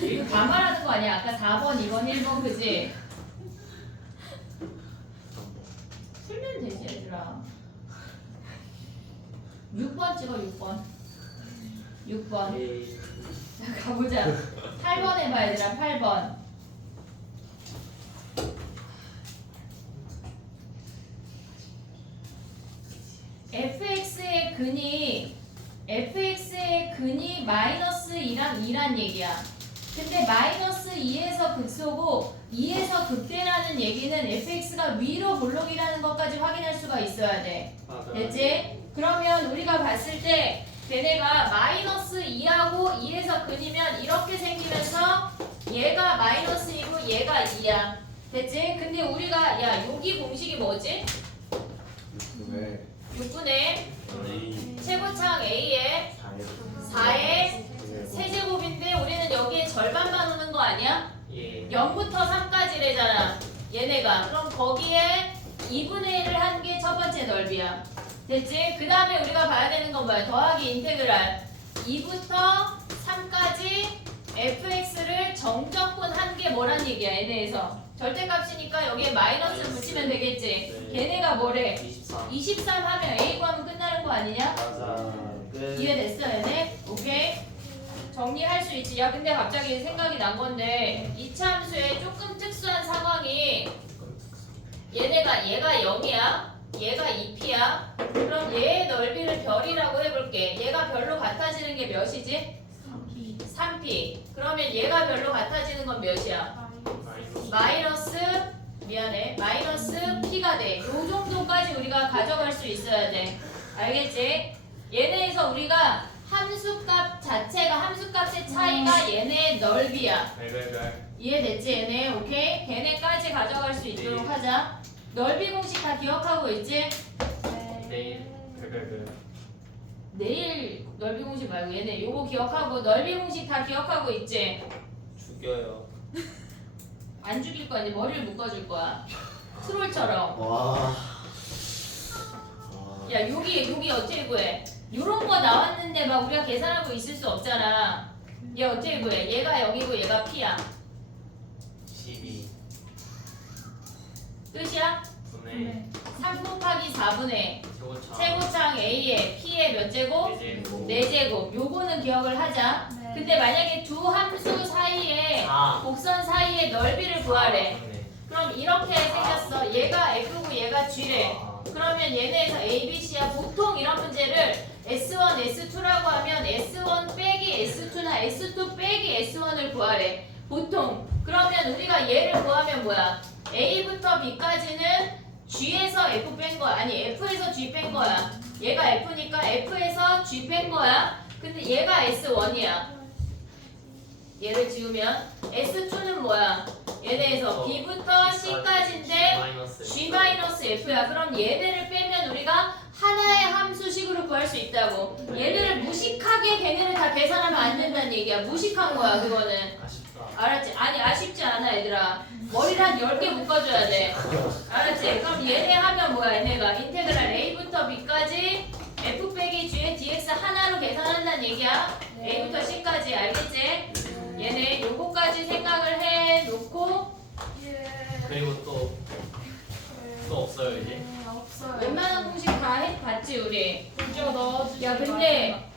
이거 다 말하는 거 아니야? 아까 4번, 2번, 1번 그지? 풀면 되지 얘들아. 6번 찍어 6번. 6번. A 자 가보자. 8번 해봐 얘들아 8번. fx의 근이 마이너스 2랑 2란 얘기야. 근데 마이너스 2에서 극소고 2에서 극대라는 얘기는 fx가 위로 볼록이라는 것까지 확인할 수가 있어야 돼. 맞아. 됐지? 그러면 우리가 봤을 때 걔네가 마이너스 2하고 2에서 근이면 이렇게 생기면서 얘가 마이너스 2고 얘가 2야. 됐지? 근데 우리가 야 여기 공식이 뭐지? 네. 6분의 A 최고창 A의 4에 4의 세제곱인데 우리는 여기에 절반만 오는 거 아니야? 예. 0부터 3까지래잖아 얘네가. 그럼 거기에 2분의 1을 한 게 첫 번째 넓이야. 됐지? 그 다음에 우리가 봐야 되는 건 뭐야? 더하기 인테그랄 2부터 3까지 fx를 정적분 한 게 뭐란 얘기야 얘네에서. 절대값이니까 여기에 마이너스 붙이면 되겠지. 걔네가 뭐래? 23. 23 하면 A 구하면 끝나는 거 아니냐? 맞아. 끝. 이해됐어 얘네? 오케이? 정리할 수 있지. 야 근데 갑자기 생각이 난 건데 이차함수의 조금 특수한 상황이 얘가 0이야 얘가 2p야. 그럼 얘의 넓이를 별이라고 해볼게. 얘가 별로 같아지는 게 몇이지? 3p. 그러면 얘가 별로 같아지는 건 몇이야? 마이너스 마이너스 p가 돼. 요 정도까지 우리가 가져갈 수 있어야 돼. 알겠지? 얘네에서 우리가 함수값 자체가 함수값의 차이가 얘네의 넓이야. 벨벨벨. 이해됐지 얘네? 오케이? 걔네까지 가져갈 수 있도록 네. 하자. 넓이 공식 다 기억하고 있지? 내일 벨벨벨. 내일 넓이 공식 말고 얘네 요거 기억하고 넓이 공식 다 기억하고 있지? 죽여요. 안 죽일 거야. 이제 머리를 묶어줄 거야. 트롤처럼. 와. 야 여기 어떻게 구해? 요런 거 나왔는데 막 우리가 계산하고 있을 수 없잖아. 얘 어떻게 구해? 얘가 0이고 얘가 p야. 12. 끝이야? 분의 3 곱하기 4분의 최고차. 최고창 a의 p의 몇 제곱? 제곱. 4제곱. 요거는 기억을 하자. 근데 만약에 두 함수 사이에 곡선 사이의 넓이를 구하래. 그럼 이렇게 생겼어. 얘가 F고 얘가 G래. 그러면 얘네에서 A, B, C야. 보통 이런 문제를 S1, S2라고 하면 S1 빼기 S2나 S2 빼기 S1을 구하래. 보통. 그러면 우리가 얘를 구하면 뭐야? A부터 B까지는 G에서 F 뺀 거야. 아니 F에서 G 뺀 거야. 얘가 F니까 F에서 G 뺀 거야. 근데 얘가 S1이야. 얘를 지우면 S2는 뭐야? 얘네에서 B부터 C까지인데 G-F야. 그럼 얘네를 빼면 우리가 하나의 함수식으로 구할 수 있다고. 얘네를 무식하게 걔네를 다 계산하면 안 된다는 얘기야. 무식한 거야 그거는. 아쉽다. 알았지? 아니 아쉽지 않아 얘들아. 머리를 한 10개 묶어줘야 돼. 알았지? 그럼 얘네 하면 뭐야 얘네가 인테그랄 A부터 B까지 F 빼기 G의 dx 하나로 계산한다는 얘기야. A부터 C까지 알겠지? 얘네 요거까지 생각을 해놓고 그리고 또 없어요 이제. 없어요. 웬만한 공식 다 해봤지 우리. 그죠 넣어주지. 야 근데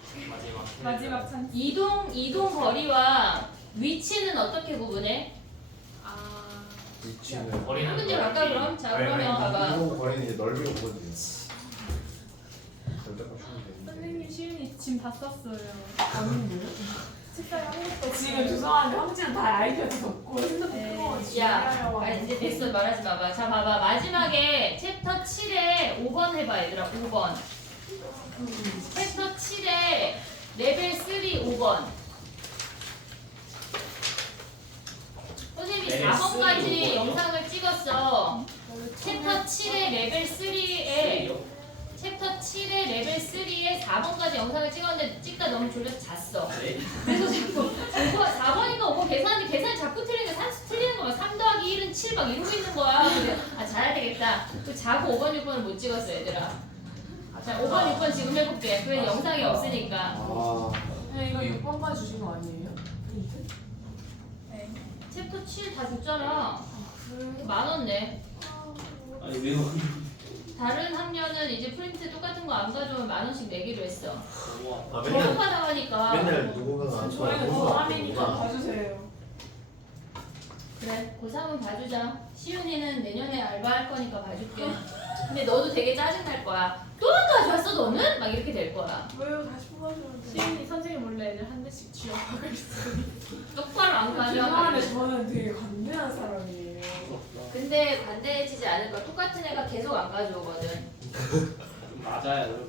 마지막. 찬스. 이동 거리와 위치는 어떻게 구분해? 위치는 한 거리는 문제 갈까 그럼? 자 그러면 봐봐. 이동 거리는 이제 넓이로 보거든요. 절대값 주면 되는데. 선생님 시윤이 짐 다 썼어요. 아닌데? 책상에 아무것도 지금 죄송한데 황지는 다 아이디어 적고 핸드폰 네. 뜨거워. 야, 아니 이제 됐어 말하지 마봐. 자 봐봐 마지막에 챕터 7에 5번 해봐 얘들아 5번. 챕터 7에 레벨 3 5번. 선생님이 레벨 4번까지 3 영상을 찍었어. 챕터 7의 레벨 3에 챕터 7의 레벨 3에 4번까지 영상을 찍었는데 찍다 너무 졸려서 잤어. 네. 그래서 자꾸 4번인가 5번 계산이 자꾸 틀리는데 3수 틀리는 거야. 3 더하기 7 막 이러고 있는 거야. 근데 아 잘해야 되겠다. 그 자고 5번 6번을 못 찍었어 얘들아. 자 5번 6번 지금 해볼게. 그래 영상이 없으니까. 아, 네, 이거 6번까지 주신 거 아니에요? 프린트? 네. 챕터 7 다 줬잖아. 10,000원 내. 아니 왜 다른 학년은 이제 프린트 똑같은 거 안 가져오면 10,000원씩 내기로 했어. 아 맨날 졸업하다 가니까. 맨날 누군가가 안 좋아해. 저희는 누군가 고3이니까 아프구나. 봐주세요. 그래 고3은 봐주자. 시윤이는 내년에 알바할 거니까 봐줄게. 근데 너도 되게 짜증날 거야. 또 안 가져왔어 너는? 막 이렇게 될 거야. 왜요? 다시 뽑아주면 돼요. 시윤이 선생님 몰래 애들 한 대씩 쥐어박고 있어. 똑바로 안 가져와. 죄송한데 저는 되게 관대한 사람이에요. 근데 관대해지지 않을 거야. 똑같은 애가 계속 안 가져오거든. 맞아요.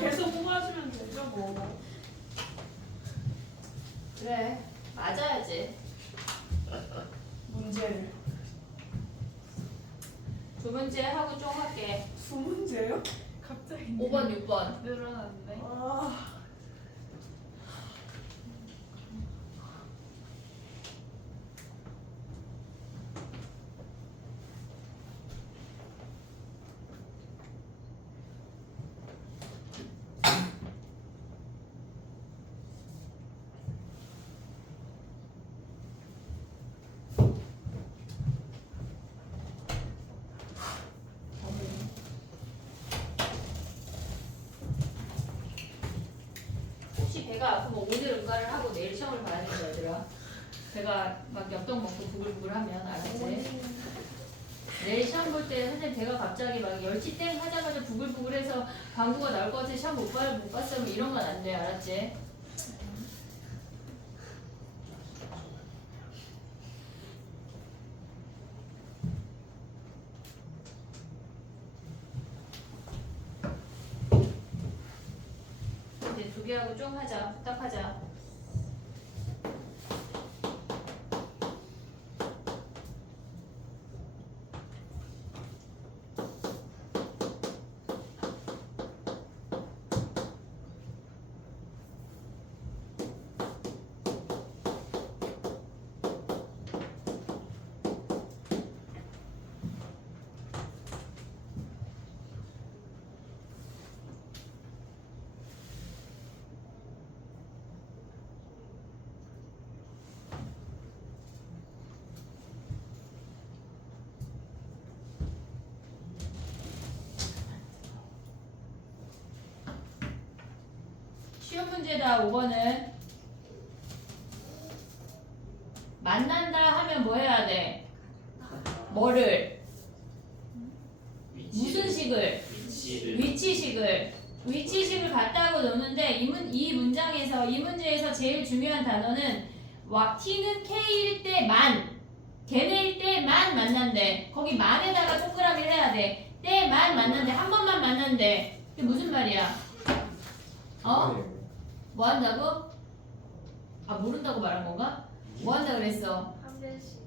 계속 뽑아주면 되죠 뭐. 그래 맞아야지. 문제를. 두 문제 하고 좀 할게. 두 문제요? 갑자기 5번 6번. 늘어났네. 아. 혹시 배가 아프면 오늘 응가를 하고 내일 시험을 봐야 된다 얘들아. 배가 막 엽떡 먹고 부글부글 하면 알았지? 내일 시험 볼 때 선생님 배가 갑자기 막 열치 땡 하자마자 부글부글해서 방구가 나올 것 같아 시험 못 봤어 뭐 이런 건 안 돼 알았지? 이제 두 개 하고 좀 하자 부탁하자. 쉬운 문제다 5번은 만난다 하면 뭐 해야 돼? 뭐를? 무슨 식을? 위치식을 갖다고 노는데 이 문장에서 이 문제에서 제일 중요한 단어는 T는 K일 때만 걔네일 때만 만난대. 거기 만에다가 동그라미를 해야 돼. 때만 만난대. 한 번만 만난대. 그게 무슨 말이야? 어? 뭐 한다고? 아 모른다고 말한 건가? 뭐 한다 그랬어? 한 대씩.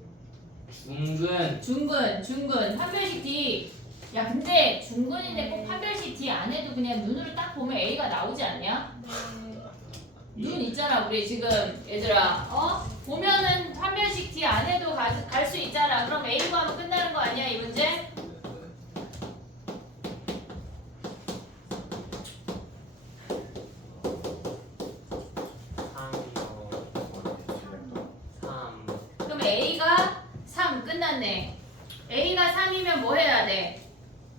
중근. 판별식 D. 야 근데 중근인데 꼭 판별식 D 안 해도 그냥 눈으로 딱 보면 A가 나오지 않냐? 눈 있잖아 우리 지금 얘들아 보면은 판별식 D 안 해도 갈 수 있잖아. 그럼 A로 하면 끝나는 거 아니야 이 문제? 그럼 A가 3 끝났네. A가 3이면 뭐 해야 돼?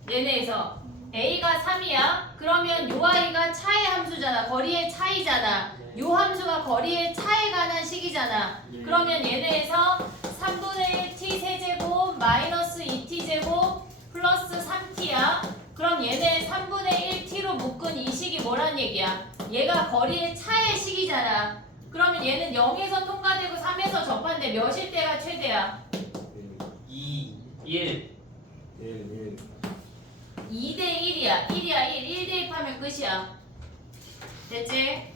얘네에서 A가 3이야. 그러면 요 아이가 차의 함수잖아. 거리의 차이잖아. 요 함수가 거리의 차에 관한 식이잖아. 그러면 얘네에서 3분의 1 t 세제곱 마이너스 2t 제곱 플러스 3t야. 그럼 얘네 3분의 1 t로 묶은 이 식이 뭐란 얘기야? 얘가 거리의 차의 식이잖아. 그러면 얘는 0에서 통과되고 3에서 접한데 몇일 때가 최대야? 1 2대 1이야. 1이야 1. 1 대입하면 끝이야. 됐지?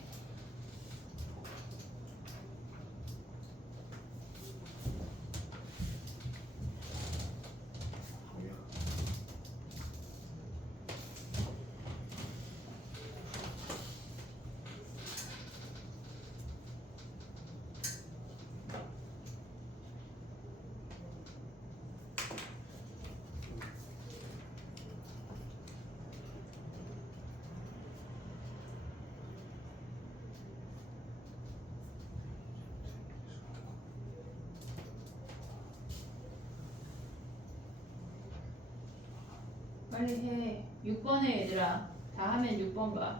빨리 해. 6번 해 얘들아. 다 하면 6번 봐.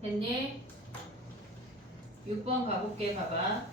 됐니? 6번 가볼게. 봐봐.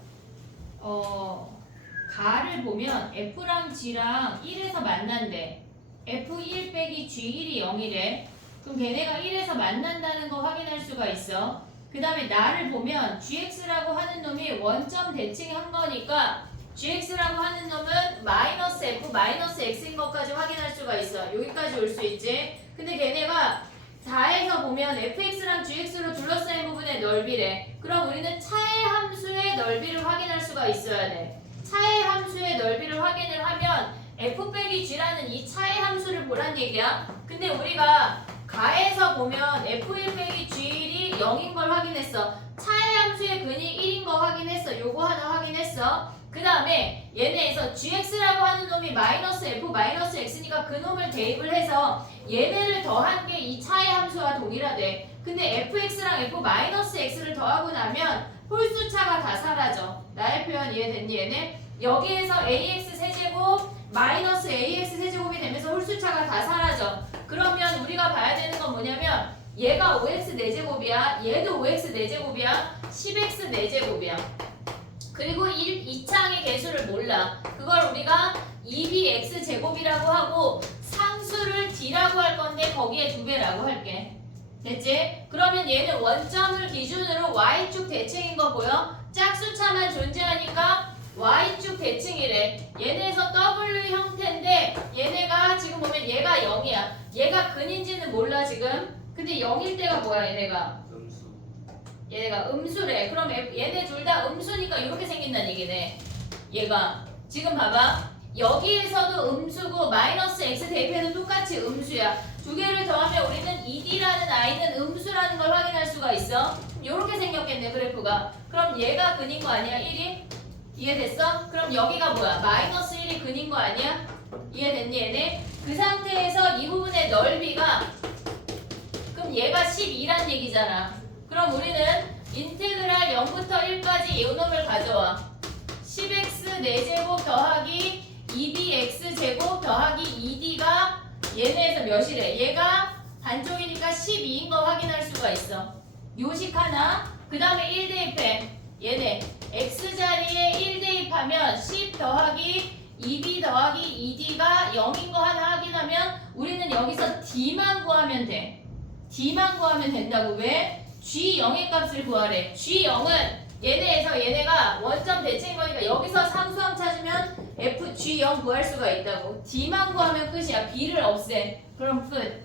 가를 보면 F랑 G랑 1에서 만난대. F1 빼기 G1이 0이래. 그럼 걔네가 1에서 만난다는 거 확인할 수가 있어. 그 다음에 나를 보면 GX라고 하는 놈이 원점 대칭한 거니까 GX라고 하는 놈은 마이너스 F 마이너스 X인 것까지 확인할 수가 있어. 여기까지 올 수 있지. 근데 걔네가 4에서 보면 fx랑 gx로 둘러싸인 부분의 넓이래. 그럼 우리는 차의 함수의 넓이를 확인할 수가 있어야 돼. 차의 함수의 넓이를 확인을 하면 f 빼기 g라는 이 차의 함수를 보란 얘기야. 근데 우리가 가에서 보면 f1 빼기 g1이 0인 걸 확인했어. 차의 함수의 근이 1인 거 확인했어. 요거 하나 확인했어. 그 다음에 얘네에서 gx라고 하는 놈이 마이너스 f 마이너스 x니까 그 놈을 대입을 해서 얘네를 더한 게 이 차의 함수와 동일하대. 근데 fx랑 f 마이너스 x를 더하고 나면 홀수차가 다 사라져. 나의 표현 이해됐니 얘네? 여기에서 ax 세제곱 마이너스 ax 세제곱이 되면서 홀수차가 다 사라져. 그러면 우리가 봐야 되는 건 뭐냐면 얘가 5x 4제곱이야. 얘도 5x 4제곱이야. 10x 4제곱이야. 그리고 2창의 개수를 몰라. 그걸 우리가 2bx 제곱이라고 하고 상수를 d라고 할 건데 거기에 2배라고 할게. 됐지? 그러면 얘는 원점을 기준으로 y축 대칭인 거 보여? 짝수차만 존재하니까 y축 대칭이래. 얘네에서 w 형태인데 얘네가 지금 보면 얘가 0이야. 얘가 근인지는 몰라 지금. 근데 0일 때가 뭐야 얘네가? 음수. 얘네가 음수래. 그럼 얘네 둘 다 음수니까 이렇게 생긴다는 얘기네. 얘가 지금 봐봐. 여기에서도 음수고 마이너스 x 대입해도 똑같이 음수야. 두 개를 더하면 우리는 2d라는 i는 음수라는 걸 확인할 수가 있어. 이렇게 생겼겠네 그래프가. 그럼 얘가 근인 거 아니야 1이? 이해됐어? 그럼 여기가 뭐야? 마이너스 1이 근인 거 아니야? 이해됐니 얘네? 그 상태에서 이 부분의 넓이가 그럼 얘가 12란 얘기잖아. 그럼 우리는 인테그랄 0부터 1까지 이 놈을 가져와. 10x 4제곱 더하기 2bx 제곱 더하기 2d가 얘네에서 몇이래? 얘가 반쪽이니까 12인 거 확인할 수가 있어. 요식 하나. 그 다음에 1 대입해. 얘네 x자리에 1 대입하면 10 더하기 2b 더하기 2d가 0인 거 하나 확인하면 우리는 여기서 d만 구하면 돼. d만 구하면 된다고. 왜? g0의 값을 구하래. g0은 얘네에서 얘네가 원점 대칭인 거니까 여기서 상수함 찾으면 f, g 0 구할 수가 있다고. d만 구하면 끝이야. b를 없애. 그럼 끝.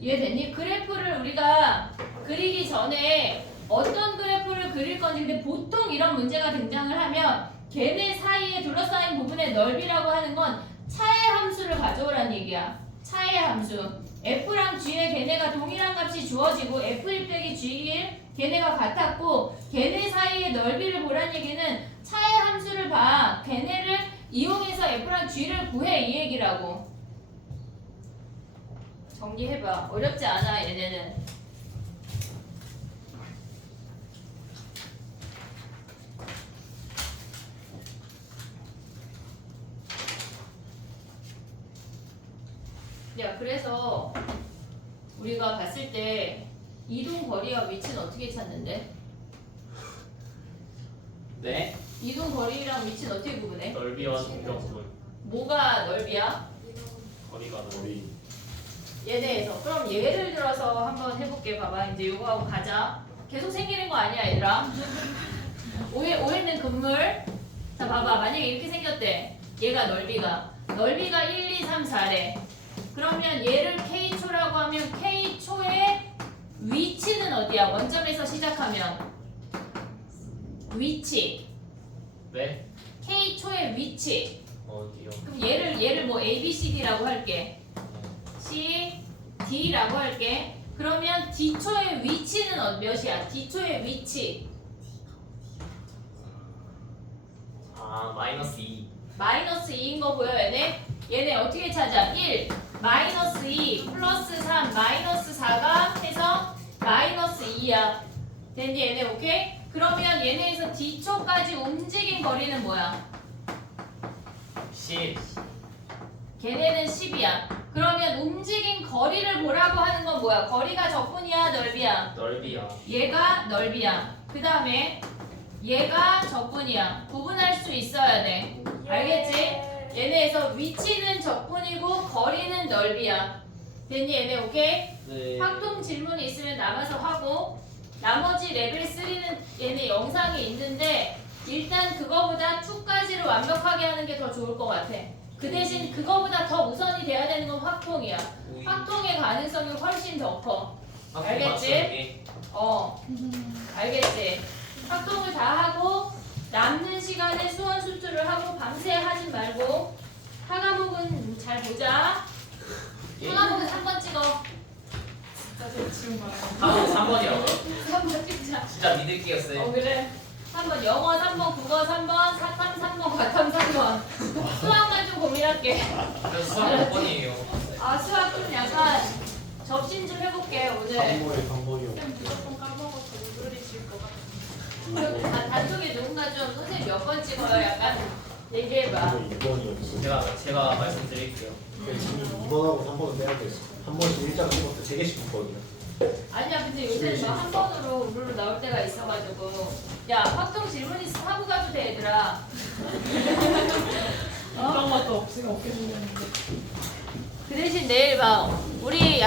이해됐니? 그래프를 우리가 그리기 전에 어떤 그래프를 그릴 건지, 근데 보통 이런 문제가 등장을 하면 걔네 사이에 둘러싸인 부분의 넓이라고 하는 건 차의 함수를 가져오라는 얘기야. 차의 함수. f랑 g에 걔네가 동일한 값이 주어지고 f1 빼기 g1 걔네가 같았고 걔네 사이의 넓이를 보란 얘기는 차의 함수를 봐. 걔네를 이용해서 f랑 g를 구해 이 얘기라고. 정리해봐. 어렵지 않아 얘네는. 야, 그래서 우리가 봤을 때 이동 거리와 위치는 어떻게 찾는데? 네. 이동 거리랑 위치는 어떻게 구분해? 넓이와 동경분 뭐가 넓이야? 거리가 넓이. 우리 얘네에서. 그럼 예를 들어서 한번 해볼게. 봐봐. 이제 요거 하고 가자. 계속 생기는 거 아니야, 얘들아? 오해는 금물. 자, 봐봐. 만약에 이렇게 생겼대. 얘가 넓이가 1, 2, 3, 4래. 그러면 얘를 K초라고 하면 K초의 위치는 어디야? 원점에서 시작하면 위치. 네? K초의 위치. 어디요? 그럼 얘를 뭐 A, B, C, D라고 할게. C, D라고 할게. 그러면 D초의 위치는 몇이야? D초의 위치. 아 마이너스 2. 마이너스 2인 거 보여 얘네? 얘네 어떻게 찾아? 1, 마이너스 2, 플러스 3, 마이너스 4가 해서 마이너스 2야. 됐니 얘네 오케이? 그러면 얘네에서 D초까지 움직인 거리는 뭐야? 10. 걔네는 10이야. 그러면 움직인 거리를 보라고 하는 건 뭐야? 거리가 적분이야 넓이야? 넓이야. 얘가 넓이야. 그 다음에 얘가 적분이야. 구분할 수 있어야 돼. 알겠지? 얘네에서 위치는 적분이고 거리는 넓이야. 됐니 얘네 오케이? 네. 확통 질문이 있으면 남아서 하고 나머지 레벨 3는 얘네 영상이 있는데 일단 그거보다 2까지를 완벽하게 하는 게 더 좋을 것 같아. 그 대신 그거보다 더 우선이 돼야 되는 건 확통이야. 확통의 가능성이 훨씬 더 커. 알겠지? 알겠지? 확통을 다 하고 남는 시간에 수원 수투를 하고 밤새 하진 말고 하과목은 잘 보자. 하과목은 3번 찍어. 진짜 대충 말해. 3번이라고요? 3번 찍자. 진짜 믿을게요 쌤. 그래. 3번 영어 3번 국어 3번 사탐 3번 과탐 3번 수학만 좀 고민할게. 그래서 수학 몇 번이에요? 아 수학 좀 약간 접신 좀 해볼게 오늘. 방법이요. 쌤 무조건 까먹어서 우울해질 것 같아. 단톡에 누군가 좀 선생님 몇 번 찍어요 약간 얘기해봐. 이거 2번이었어. 제가 말씀드릴게요. 지금 2번하고 3번은 빼야 돼. 한 번씩 일자가 찍을 때 3개씩 붙거든요. 아니야 근데 요새는 뭐 한 번으로 우르르 나올 때가 있어가지고 야 확통 질문 있으면 하고 가도 돼 얘들아. 그런 것도 없으면 없게 생겼는데. 그 대신 내일 봐 우리